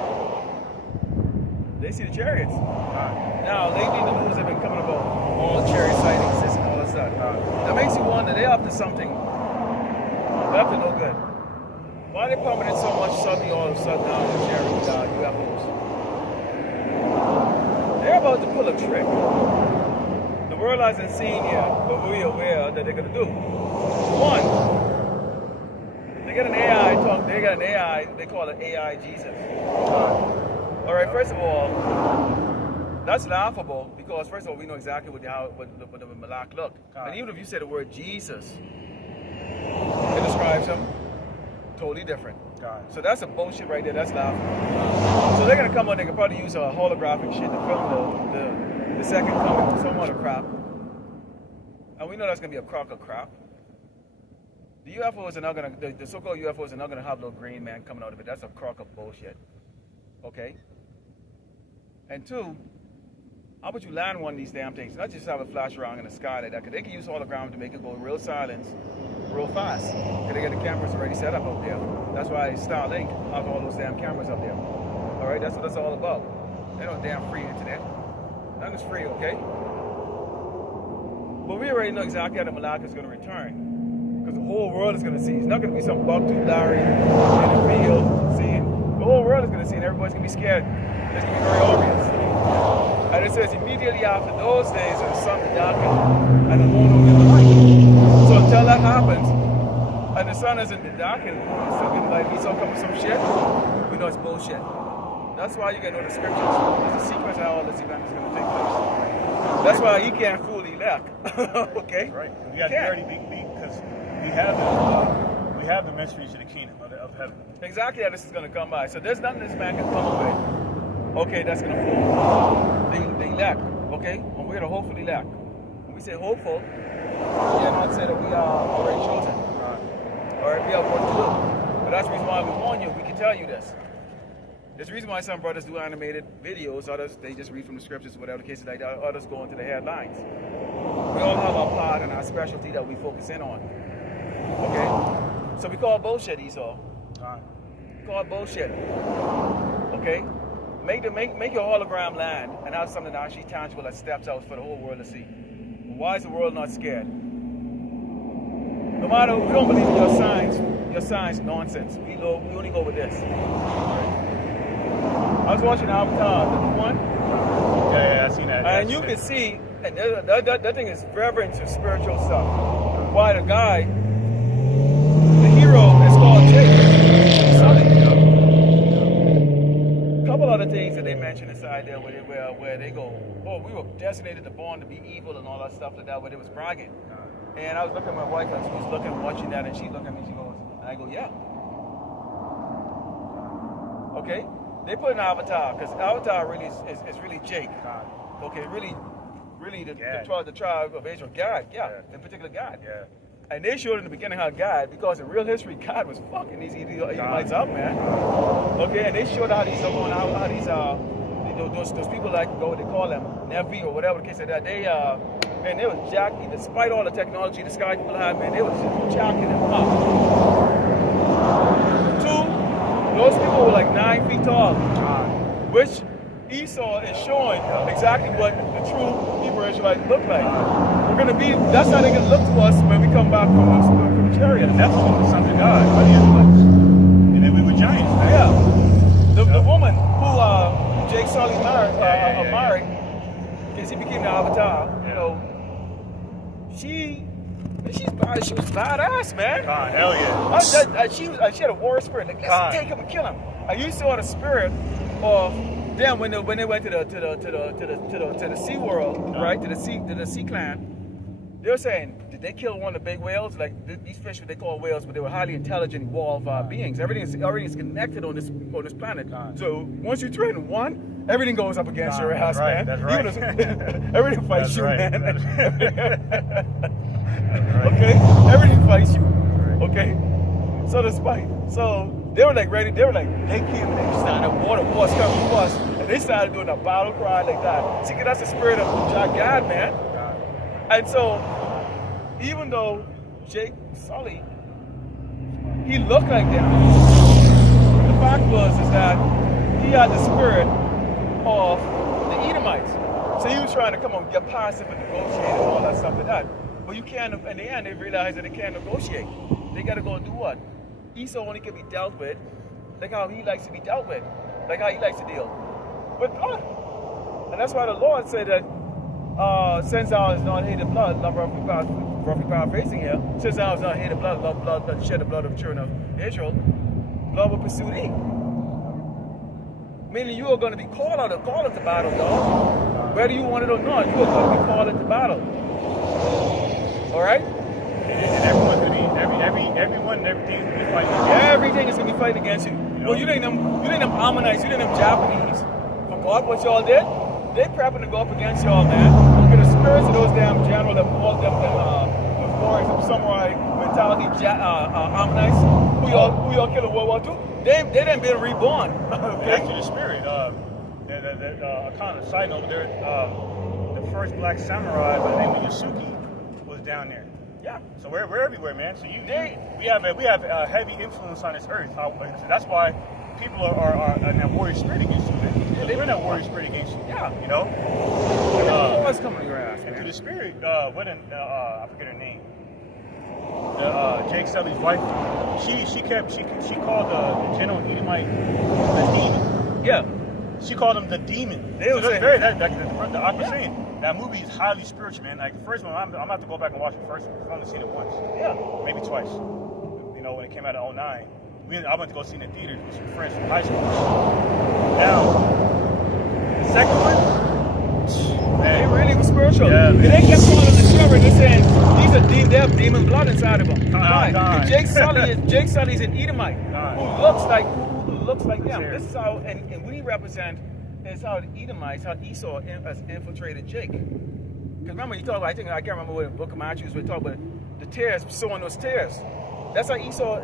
They see the chariots. Now, lately the news have been coming about all chariot sightings, this and all that stuff. That makes you wonder, they're up to something. They're up to no good. Why are they pumping in so much suddenly all of a sudden now with chariot UFOs? They're about to pull a trick. The world hasn't seen yet, but we're aware that they're gonna do. One, they got an AI, they call it AI Jesus. All right, first of all, that's laughable because first of all, we know exactly what the Malak look. And even if you say the word Jesus, it describes him totally different. So that's a bullshit right there, that's laughable. So they're gonna come on, they can probably use a holographic shit to film the second coming, some other crap. And we know that's gonna be a crock of crap. The UFOs are not gonna, the so-called UFOs are not gonna have no green man coming out of it. That's a crock of bullshit. Okay? And two, how about you land one of these damn things? Not just have it flash around in the sky like that, because they can use hologram to make it go real silent, real fast. Because they got the cameras already set up out there. That's why Starlink has all those damn cameras up there. All right, that's what that's all about. They don't damn free internet. None is free, okay? But we already know exactly how the Malak is going to return. Because the whole world is going to see. It's not going to be some buck-tooth Larry in the field seeing. The whole world is going to see, and everybody's going to be scared. It's going to be very obvious. And it says immediately after those days, the sun will darken and the moon will be light. So until that happens, and the sun isn't darkened, it's still getting like he's come with some shit, we know it's bullshit. That's why you get to know the scriptures. There's a sequence how all this event is going to take place. That's why he can't fool the elect. Okay? Right. We got to already because we have the mysteries of the kingdom of heaven. Exactly how this is going to come by. So there's nothing this man can come up with. Okay, that's going to fool the elect. Okay? And we're the hopeful elect. When we say hopeful, we are not saying that we are already chosen. Or we have work to do. But that's the reason why we warn you. We can tell you this. There's a reason why some brothers do animated videos, others they just read from the scriptures, whatever the case is like that, others go into the headlines. We all have our part and our specialty that we focus in on. Okay? So we call bullshit, Esau. We call it bullshit. Okay? Make your hologram land and have something actually tangible that steps out for the whole world to see. Why is the world not scared? No matter, we don't believe in your science nonsense. We only go with this. I was watching Avatar, the new one. Yeah, I seen that. And you can see, and that thing is very into spiritual stuff. Why the guy, the hero is called Jake. A couple other things that they mention inside there where they go, oh, we were designated to born to be evil and all that stuff like that, where they was bragging. And I was looking at my wife and she was watching that, and she's looking at me, she goes, and I go, yeah. Okay? They put an Avatar, because Avatar really is really Jake. Okay, really the tribe of Israel, God, in particular God. Yeah. And they showed in the beginning how God, because in real history, God was fucking these Edomites up, man. Okay, and they showed how these those people like go, they call them Nevi or whatever the case of that. They man, they was jacking, despite all the technology the sky people had, man, they was jacking them up. Two, those people were like 9 feet tall, which Esau is showing exactly what the true Hebrew Israelites look like. We're gonna be, that's how they're gonna look to us when we come back from chariots. That's what the sons of God, by the Israelites. And then we were giants, man. Yeah. The woman who Jake Sully married, because he became the avatar, you know, she was badass, man. God, hell yeah. She had a war spirit. Like, let's take him and kill him. You saw the spirit of them when they went to the Sea World, right? To the Sea Clan. They were saying, did they kill one of the big whales? Like these fish, what they call whales, but they were highly intelligent, evolved beings. Everything is connected on this planet. So once you threaten one, everything goes up against your ass, man. That's right. Everything fights you, right. man. Right. Okay, everything fights you. Okay, so they were like ready. They came and they started water was coming to us, and they started doing a battle cry like that. See, 'cause that's the spirit of God, man. And so, even though Jake Sully, he looked like them, the fact is that he had the spirit of the Edomites. So he was trying to come on, get passive and negotiate and all that stuff like that. But you can't, in the end, they realized that they can't negotiate. They got to go and do what? Esau only can be dealt with like how he likes to be dealt with, like how he likes to deal with blood. And that's why the Lord said that, since thou hast not hated blood, roughly paraphrasing here, since thou hast not hated blood, love blood, shed the blood of the children of Israel, blood will pursue thee. Meaning you are going to be called to battle, dog. Whether you want it or not, you are going to be called into battle. All right? And everyone's going to be, everyone and everything is going to be fighting against you. Everything is going to be fighting against you. Well, you ain't them Ammonites, you ain't them Japanese. Forgot what y'all did? They prepping to go up against y'all, man. Look at the spirits of those damn generals, all them warriors, them samurai mentality, Ammonites, who y'all killed in World War II. They done been reborn. Okay? Back to the spirit. Kind of side note, there, the first black samurai by the name of Yasuki was down there. Yeah. So we're everywhere, man. So we have a heavy influence on this earth. So that's why people are in that warrior spirit against you, man. Yeah, they're in that warrior spirit against you. Yeah. You know? What's coming to your ass, man? And through the spirit, I forget her name. Jake Sully's wife, she called the general Edomite the demon. Yeah. She called him the demon. They so were that's saying, very the I was saying that movie is highly spiritual, man. Like the first one, I'm gonna have to go back and watch it first. I've only seen it once. Yeah. Maybe twice. You know, when it came out in 2009. I went to go see it in the theater with some friends from high school. Now, the second one, man, they really was spiritual. Yeah, and they kept calling the children. They're saying they have demon blood inside of them. God. Jake Sully's an Edomite who looks like them. This is how, and we represent is how the Edomites, how Esau has infiltrated Jake. Because remember, you talk about, I can't remember what the book of Matthew we talk about the tares, sowing those tares. That's how Esau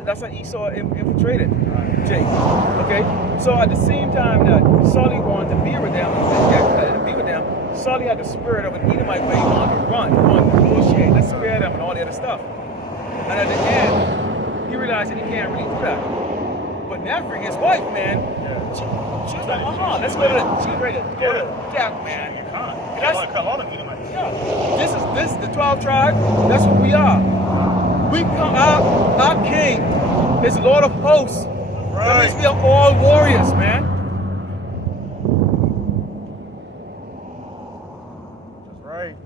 infiltrated Jake. Okay? So at the same time that Sully wanted to be with them, Sully had the spirit of an Edomite where he wanted to run, he wanted to negotiate, let's spare them and all the other stuff. And at the end, he realized that he can't really do that. But Nephri, his wife, man, she was like, let's go to she's ready to go to death, man. You can't. Cut all them Edomites. Yeah. This is the 12 tribe. That's what we are. We come out, our king is Lord of hosts. Right. That means we are all warriors, man. That's right.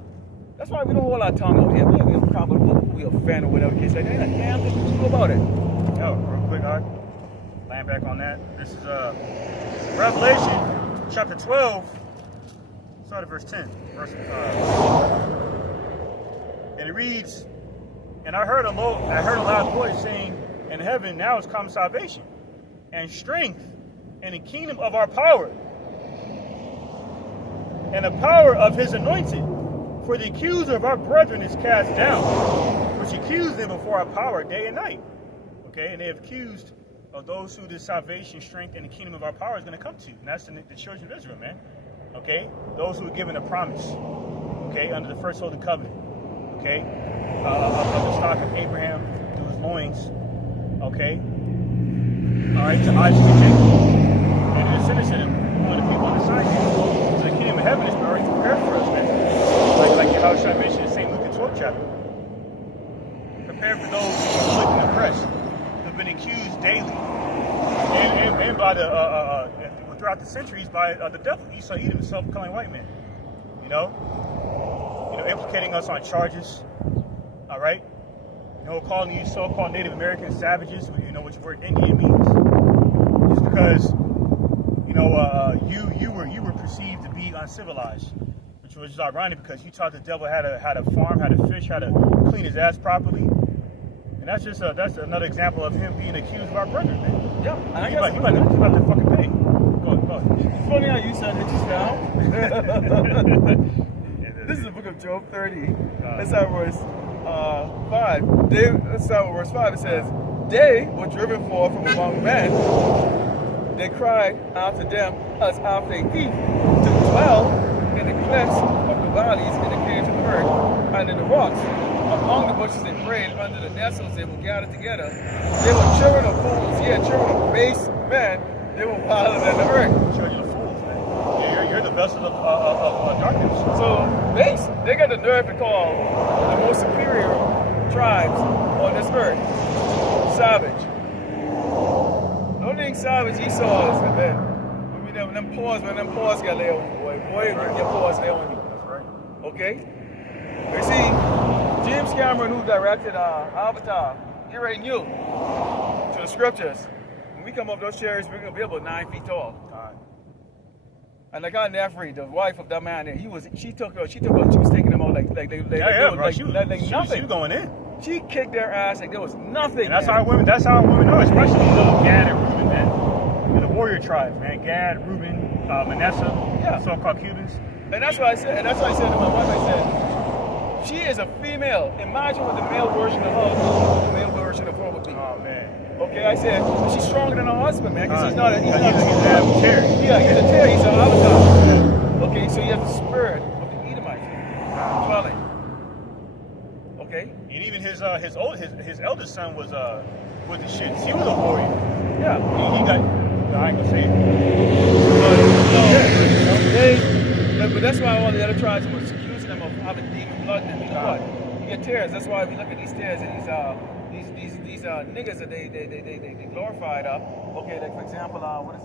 That's why we don't hold our tongue out here. We don't comment who we offend or whatever the case. Like, ain't a damn thing to do about it. Yo, real quick, land back on that. This is Revelation chapter 12, start at verse 10. And it reads, and I heard a loud voice saying, in heaven now has come salvation, and strength, and the kingdom of our power, and the power of his anointed. For the accuser of our brethren is cast down, which accused them before our power day and night. Okay, and they have accused of those who the salvation, strength, and the kingdom of our power is going to come to. And that's the children of Israel, man. Okay, those who were given a promise. Okay, under the first holy covenant. Okay, of the stock of Abraham through his loins. Okay, all right, to Isaac and Jacob, and the descendants of them, who are the people on the side here. So the kingdom of heaven is already prepared for us, man. Like Yahushua mentioned in St. Luke the 12th chapter. Prepared for those who are afflicted and oppressed, who've been accused daily, and by the throughout the centuries by the devil, Esau Edom, self-proclaimed white man. You know, implicating us on charges. All right, calling you so-called Native American savages. You know what the word Indian means, just because you were perceived to be uncivilized, which was just ironic because you taught the devil how to farm, how to fish, how to clean his ass properly. And that's just that's another example of him being accused of our brother, man. Yeah, and I He guess about to fucking pay. Go ahead. it's funny how you said it just now. This is the book of Job 30. Let's start with verse 5. Let's start with verse 5. It says, "They were driven forth from among men. They cried after them as after a thief, to dwell in the clefts of the valleys, in the caves of the earth, and in the rocks. Among the bushes they prayed, under the nettles they were gathered together. They were children of fools, children of base men. They were wilder than the earth." Children of fools, man. Yeah, you're the vessel of darkness. So they got the nerve to call the most superior tribes on this earth savage. The only thing savage Esau is that them paws, when them paws got lay on you, boy, Right. your paws lay on you. That's right. Okay? You see, James Cameron, who directed Avatar, he already knew to the scriptures. When we come up those chairs, we're gonna be about 9 feet tall. And like our Nefri, the wife of that man there, she took her, she was taking them out like Bro. She was nothing. going in. She kicked their ass like there was nothing. And that's how our women are, especially Gad and Reuben, man. And the warrior tribes, man. Gad, Reuben, Manasseh, so-called Cubans. And that's why I said to my wife, I said, she is a female. Imagine what the male version of her, the male version of her would be. Oh man. Okay, I said, she's stronger than her husband, man, because he's a tear. Yeah, he's a tear, he's an avatar. Okay, so he has the spirit of the Edomites dwelling. Okay? And even his eldest son was the shit. He was a warrior. Yeah. He got, I ain't gonna say it. But that's why all the other tribes were accusing them of having demon blood in them. You know what? You get tears. That's why we look at these tears and these niggas that they glorified. Okay, like for example, what is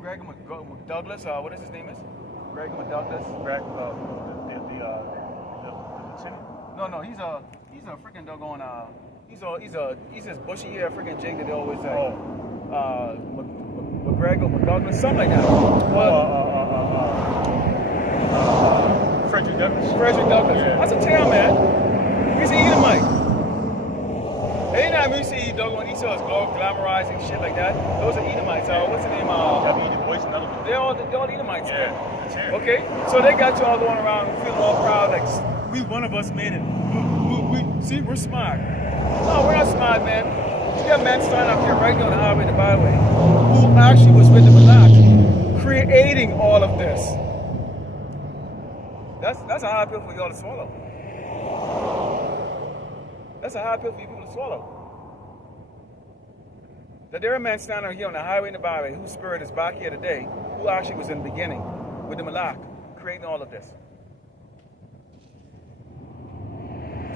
Greg McDouglas? What is his name is? Greg McDouglas. Greg, the lieutenant. No, he's a freaking doggone. He's this bushy hair freaking jig that they always say. McGregor, McDouglas, something like that. Frederick Douglass. Yeah. That's a tail, man. He's an Edomite. Anytime you see doggone Esau's glamorizing shit like that, those are Edomites. What's the name? W. Du Bois, another one. They're all Edomites. Yeah. Man. Okay, so they got you all going around feeling all proud, like we one of us made it. We're smart. No, we're not smart, man. You got men standing up here right now on the highway, the byway, who actually was with the Malak, creating all of this. That's a hard pill for y'all to swallow. That's a hard pill for you people to swallow. That there are men standing here on the highway and the byway whose spirit is back here today, who actually was in the beginning with the Malak, creating all of this.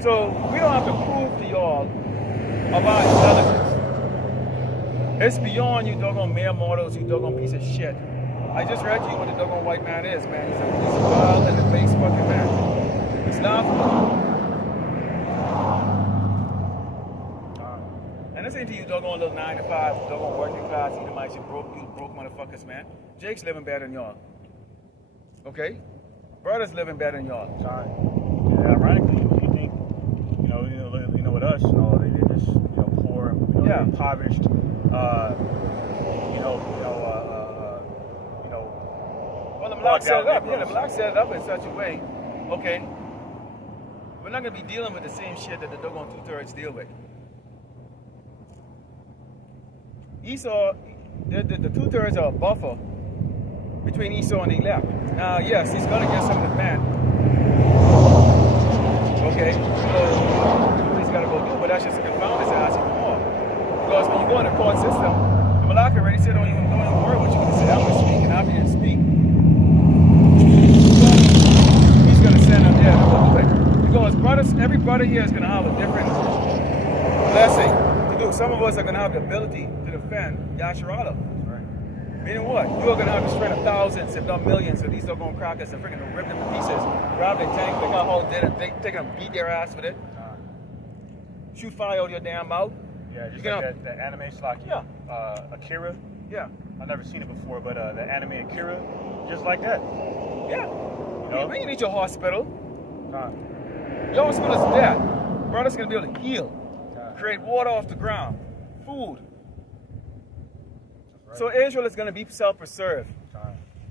So we don't have to prove to y'all of our intelligence. It's beyond you doggone male models, you doggone piece of shit. I just read to you what the doggone white man is, man. He's a wild and a base fucking man. It's laughable. And this ain't to you doggone little 9 to 5, doggone working class, Edomites, you broke motherfuckers, man. Jake's living better than y'all. Okay? Brother's living better than y'all. Yeah, ironically, you think, with us, they're just, poor, impoverished, well, the Malak set it up. Yeah, the Malak set it up in such a way. Okay, we're not gonna be dealing with the same shit that the doggone 2/3 deal with. Esau, the 2/3 are a buffer between Esau and he left. Now, yes, he's going to get some of the man. Okay? So he's got to go do, but that's just to confound his ass even more. Because when you go in the court system, the Malak already said, don't even worry what you're going to say. I'm going to speak, and after you speak, he's going to send them there to go do it. Because brothers, every brother here is going to have a different blessing to do. Some of us are going to have the ability to defend Yasharala. Meaning what? You are going to have the strength of thousands, if not millions, of these doggone crackers and freaking rip them to pieces, grab their tank, they got a whole dinner, take them, beat their ass with it, shoot fire out of your damn mouth. Yeah, just like that anime slack. Yeah. Akira. Yeah. I've never seen it before, but the anime Akira, just like that. Yeah. You know? When you need your hospital, your hospital is dead. Brother's going to be able to heal, create water off the ground, food. So Israel is going to be self-preserved.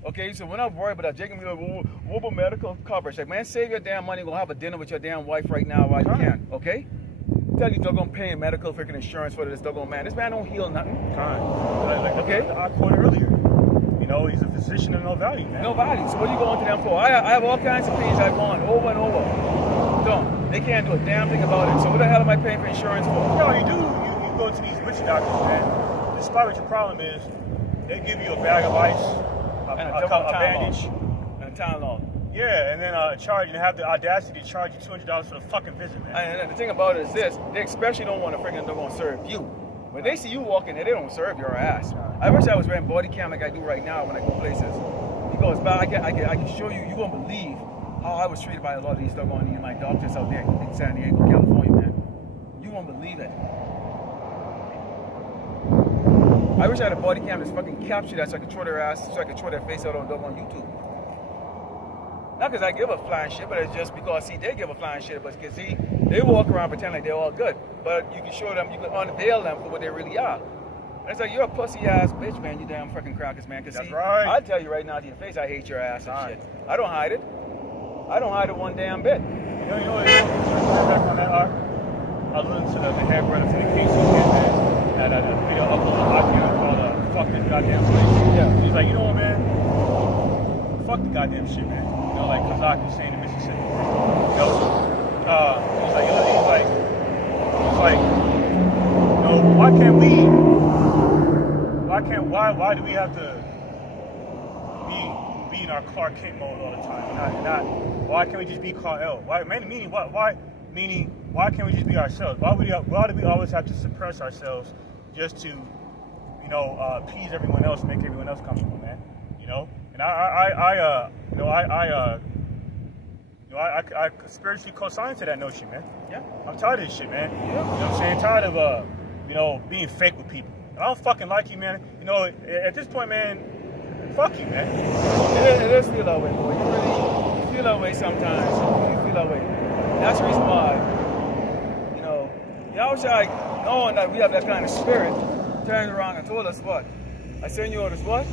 Okay, so we're not worried about that. Jacob, what about medical coverage? Like, man, save your damn money. Go have a dinner with your damn wife right now while you can. Okay? Tell you they're going to pay medical freaking insurance for this doggone man. This man don't heal nothing. Okay? I quoted earlier. You know, he's a physician of no value, man. No value. So what are you going to them for? I have all kinds of opinions I've gone over and over. Don't. They can't do a damn thing about it. So what the hell am I paying for insurance for? No, you do. You go to these witch doctors, man. Despite what your problem is, they give you a bag of ice, a bandage, and a Tylenol. Yeah, and then charge, and have the audacity to charge you $200 for the fucking visit, man. And the thing about it is this: they especially don't want to freaking they're gonna serve you. When they see you walking there, they don't serve your ass. I wish I was wearing body cam like I do right now when I go places. Because, but I can show you. You won't believe how I was treated by a lot of these doggone my doctors out there in San Diego, California, man. You won't believe it. I wish I had a body cam that's fucking capture that so I could throw their ass, so I could throw their face out on YouTube. Not because I give a flying shit, but it's just because, see, they give a flying shit, but because, see, they walk around pretend like they're all good. But you can show them, you can unveil them for what they really are. And it's like, you're a pussy-ass bitch, man, you damn fucking crackers, man. Because, see, right. I'll tell you right now to your face, I hate your ass and shit. I don't hide it. I don't hide it one damn bit. You know, back on that arc, I was listening to the head brother for the KC kid, man. Had a video uploaded on Akira called Fuck This Goddamn Place. Yeah. He's like, you know what, man? Fuck the goddamn shit, man. You know, like Kazakh is saying in Mississippi. You know? He's like, you know, why can't we, why do we have to be in our Clark Kent mode all the time? Why can't we just be Kal-El? Why can't we just be ourselves? Why do we always have to suppress ourselves just to, you know, appease everyone else, make everyone else comfortable, man? You know? And I spiritually co-sign to that notion, man. Yeah. I'm tired of this shit, man. Yeah. You know what I'm saying? Tired of, you know, being fake with people. I don't fucking like you, man. You know, at this point, man, fuck you, man. It does feel that way, boy. You feel that way sometimes. You feel that way. That's the reason why, you know, Yahushua, knowing that we have that kind of spirit, turned around and told us what? I send you orders what?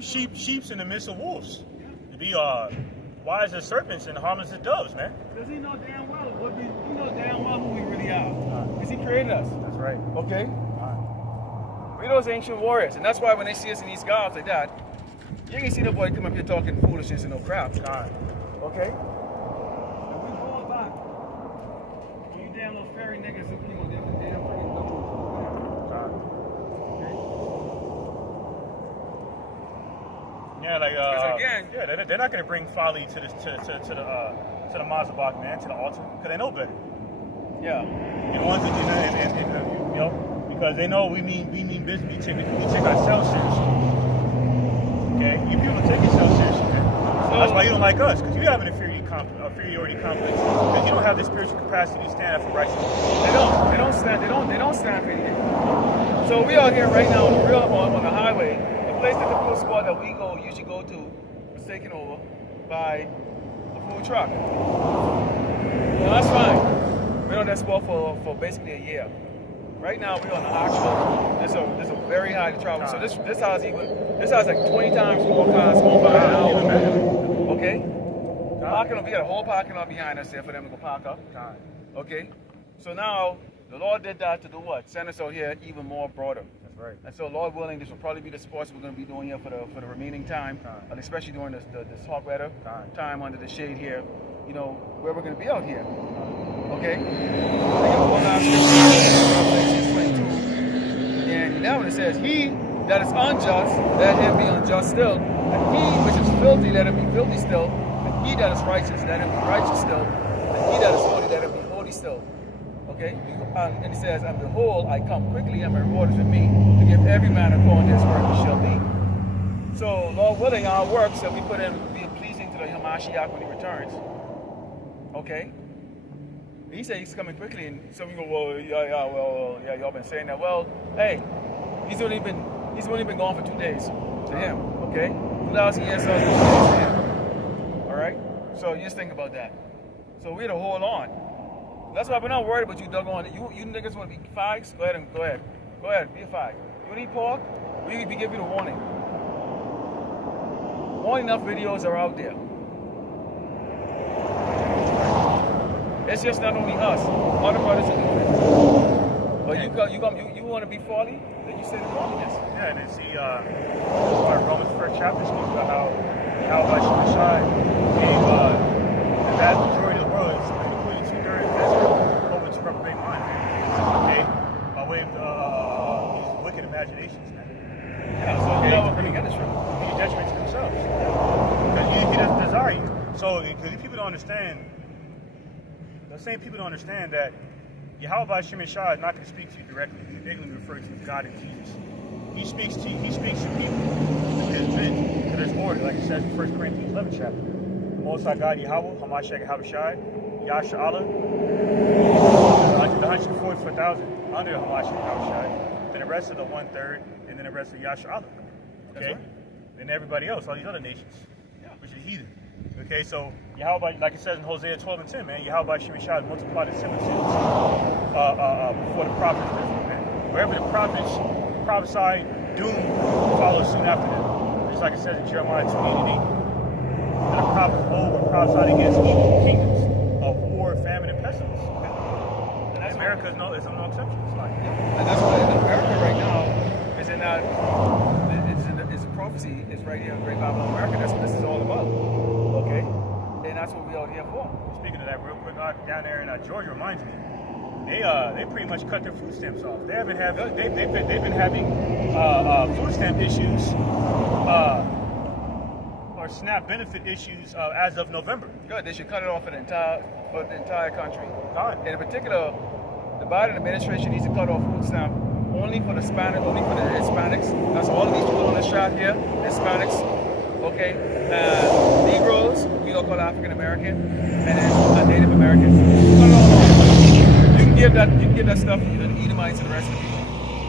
Sheep's in the midst of wolves. To be wise as serpents and harmless as doves, man. Because he know damn well who we really are. Because he created us. That's right. Okay? We're those ancient warriors. And that's why when they see us in these garbs like that, you can see the boy come up here talking foolishness and no crap. Okay? And we fall back. You damn little fairy niggas who came on them damn freaking double. Yeah, like again, they're not gonna bring folly to the Mazabak, man, to the altar, because they know better. Yeah. And ones that you know, because they know we mean business. We take ourselves seriously. Okay, you people take yourselves seriously, man. So that's why you don't like us, because you have an inferiority complex, because you don't have the spiritual capacity to stand up for righteousness. They don't stand for anything. So we are here right now on the highway. The place, the typical spot that we usually go to, was taken over by a food truck. Well, that's fine. We're on that spot for basically a year. Right now we're on the actual. There's a very high to travel. So this has like 20 times more cars going by an hour. Okay. We got a whole parking lot behind us there for them to go park up. Okay. So now the Lord did that to do what? Send us out here even more broader. right. And so, Lord willing, this will probably be the sports we're going to be doing here for the remaining time, and especially during this hot weather time under the shade here. You know, where we're going to be out here. Okay? I got one last scripture, 22 and 11. It says, "He that is unjust, let him be unjust still. And he which is filthy, let him be filthy still. And he that is righteous, let him be righteous still. And he that is holy, let him be holy still." Okay? And it says, "And behold, I come quickly, and my reward is with me, to give every man according to his work shall be." So, Lord willing, our works that we put in will be pleasing to the Hamashiach when he returns. Okay? He said he's coming quickly, and some of you go, "Well, yeah, y'all been saying that." Well, hey, he's only been gone for 2 days to him. Okay? 2,000 years to him. All right? So you just think about that. So we had to hold on. That's why we're not worried about you doggone it. You niggas want to be fags? Go ahead, be a fag. You want to eat pork? We give you the warning. More enough videos are out there. It's just not only us. Other brothers are doing it. But you want to be folly? Then you say the folliness. Yeah, and then see, Romans 1st chapter speaks about how Shai gave the vast majority of the world, including 2/3 of Israel, over to reprobate mind, man. Okay? By way of these wicked imaginations, man. Yeah, so okay, to be a detriment to themselves. Because he doesn't desire you. So, because people don't understand, the same people don't understand that Yahweh Hashem Shai is not going to speak to you directly. He's basically referring to God and Jesus. He speaks to people, to his men, to this order, like it says in 1 Corinthians 11 chapter. The Most High God Yahweh, Hamashiach Habashai, Yasha Allah, the 144,000 under Hamashiach Habashai, then the rest of the 1/3, and then the rest of Yasha Allah. Okay? Right. Then everybody else, all these other nations, which is heathen. Okay, so Yahweh, like it says in Hosea 12 and 10, man, Yahweh Shemishah multiplied his similitudes before the prophets, man. Wherever the prophets prophesied, doom follows soon after them. Just like it says in Jeremiah 28 and 8. And the prophets of old were prophesied against evil kingdoms of war, famine, and pestilence. And that's America is no exception. It's like, and that's why America right now is in that. It's a prophecy. It's right here in Great Babylon, America. That's what this is all about. Okay, and that's what we're out here for. Speaking of that, real quick, down there in Georgia reminds me, they pretty much cut their food stamps off. They've been having food stamp issues or SNAP benefit issues as of November. Good. They should cut it off for the entire country. God. And in particular, the Biden administration needs to cut off food stamp only for the Hispanics. That's all of these people on the shot here, Hispanics. Okay, Negroes, we don't call African American, and then Native Americans. You can give that stuff to the Edomites and the rest of the people.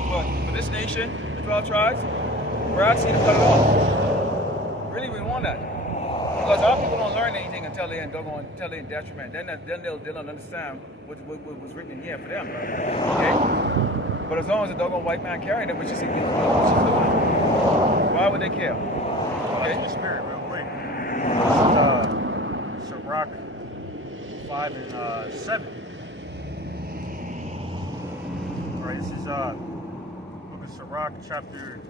But for this nation, the 12 tribes, we're asking you to cut it off. Really, we want that. Because our people don't learn anything until they're in detriment. Then they'll understand what was written in here for them. Okay? But as long as the doggone white man carrying them, which is doing, why would they care? Okay. The spirit, real quick. This is Sirach 5 and 7. All right, this is book of Sirach, chapter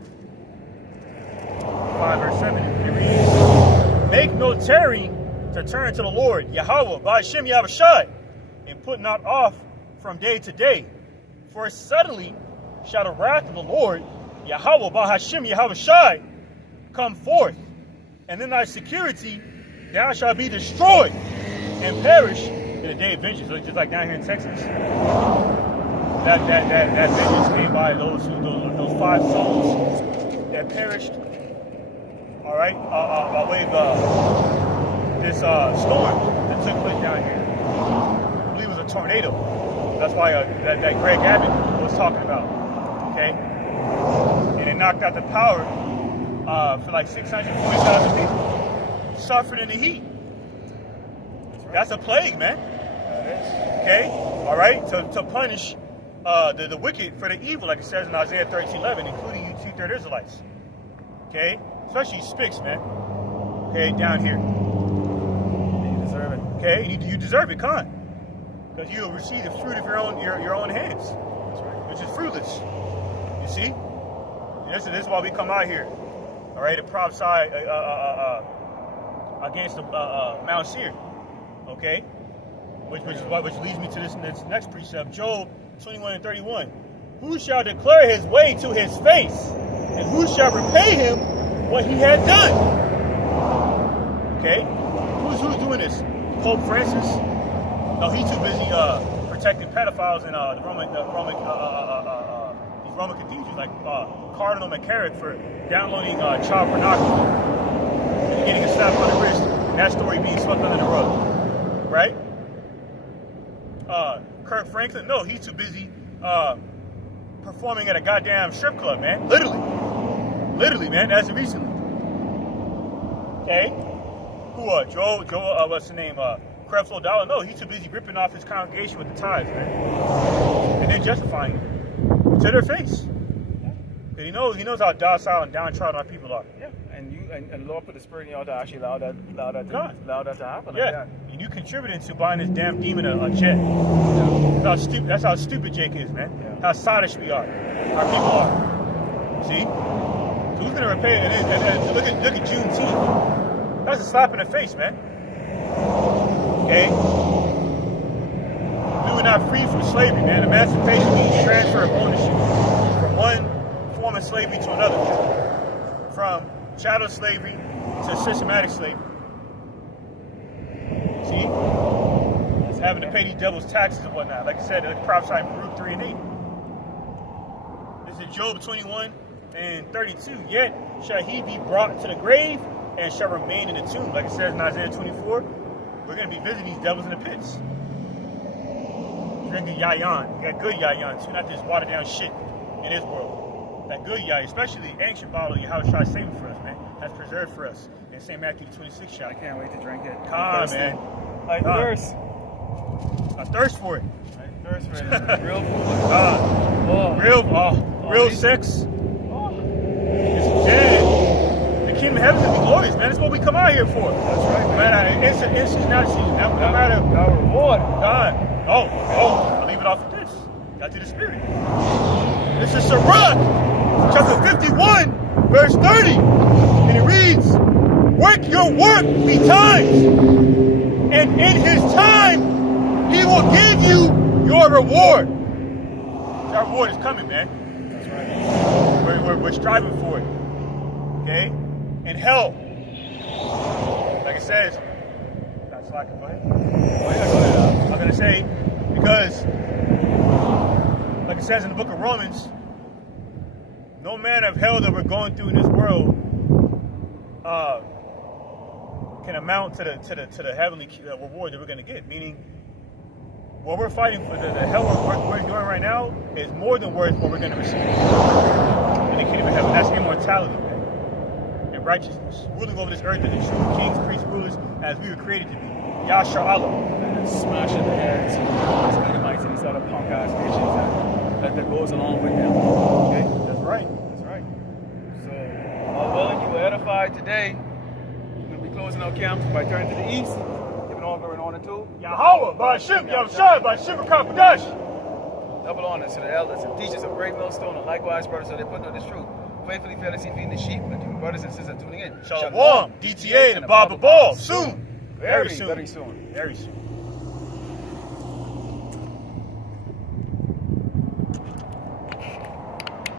5, verse 7. It reads, "Make no tarrying to turn to the Lord, Yahweh, by Hashem Yahushai, and put not off from day to day. For suddenly shall the wrath of the Lord, Yahweh, by Hashem Yahushai, come forth, and in thy security thou shalt be destroyed and perish in the day of vengeance." So just like down here in Texas, that vengeance came by those 5 souls that perished. All right, by way of this storm that took place down here. I believe it was a tornado. That's why that Greg Abbott was talking about. Okay, and it knocked out the power for like 640,000 people suffered in the heat. That's a plague, man. Okay, all right, to punish the wicked for the evil, like it says in Isaiah 13:11, including you 2/3 Israelites. Okay, especially Spicks, man. Okay, down here. You deserve it. Okay, you deserve it, Khan, because you will receive the fruit of your own hands, which is fruitless. You see, This is why we come out here. All right, to prophesy against Mount Seir. Okay, which leads me to this next precept, Job 21:31. Who shall declare his way to his face, and who shall repay him what he had done? Okay, who's doing this? Pope Francis? No, he's too busy protecting pedophiles in the Roman cathedrals, like Cardinal McCarrick for downloading child pornography and getting a slap on the wrist, and that story being swept under the rug, right? Kirk Franklin? No, he's too busy performing at a goddamn strip club, man. Literally, man. That's recently. Okay. Who? Joe. What's the name? Creflo Dollar? No, he's too busy ripping off his congregation with the tithes, man, and then justifying it to their face. Yeah. He knows how docile and downtrodden our people are. Yeah. And the Lord put the spirit in y'all to actually allow that to happen. Yeah. Like and you contributed to buying this damn demon a jet. Yeah. That's how stupid Jake is, man. Yeah. How sottish we are. Our people are. See? So who's gonna repay it? And look at Juneteenth. That's a slap in the face, man. Okay? We were not free from slavery, man. Emancipation means transfer of ownership from one form of slavery to another. From chattel slavery to systematic slavery. See? Having to pay these devil's taxes and whatnot. Like I said, like prophesied in Baruch 3:8. This is Job 21:32. Yet shall he be brought to the grave and shall remain in the tomb. Like it says in Isaiah 24, we're going to be visiting these devils in the pits. Drinking yayan. We got good yayan too, not this watered down shit in this world. That good yayan, especially the ancient bottle of Yahushua saving for us, man. That's preserved for us in St. Matthew 26 chapter. I can't wait to drink it. Come on, man. I thirst. I thirst for it. I thirst for it. Real food. Real sex. It's jazz. The kingdom of heaven is be glorious, man. That's what we come out here for. That's right, man. No matter in season, not season. No matter. Our reward. God. I'll leave it off of this. Got to the spirit. This is Sirach, chapter 51, verse 30. And it reads, work your work betimes, and in his time, he will give you your reward. Our reward is coming, man. That's right. We're striving for it. Okay? In hell. Like it says, that's like it, go ahead. I'm going to say, because, like it says in the book of Romans, no man of hell that we're going through in this world can amount to the heavenly reward that we're going to get. Meaning, what we're fighting for, the hell we're doing right now, is more than worth what we're going to receive in the kingdom of heaven. That's immortality, man, and righteousness, ruling over this earth as the true kings, priests, rulers, as we were created to be. Yasha Allah. And smashing the heads of these Edomites and these other punk ass nations that goes along with them. Okay? That's right. So, all well and you were edified today. We're going to be closing our camp by turning to the east, giving all glory and honor to Yahweh, Ba'ashim, Yahushua, Ba'ashim, Kakadash. double honor to the elders and teachers of Great Millstone, and likewise, brothers, so they put on this truth. Faithfully, fearlessly feeding the sheep, and to the brothers and sisters tuning in. Shalom, DTA, and Baba Ball, soon. Very soon. Very soon.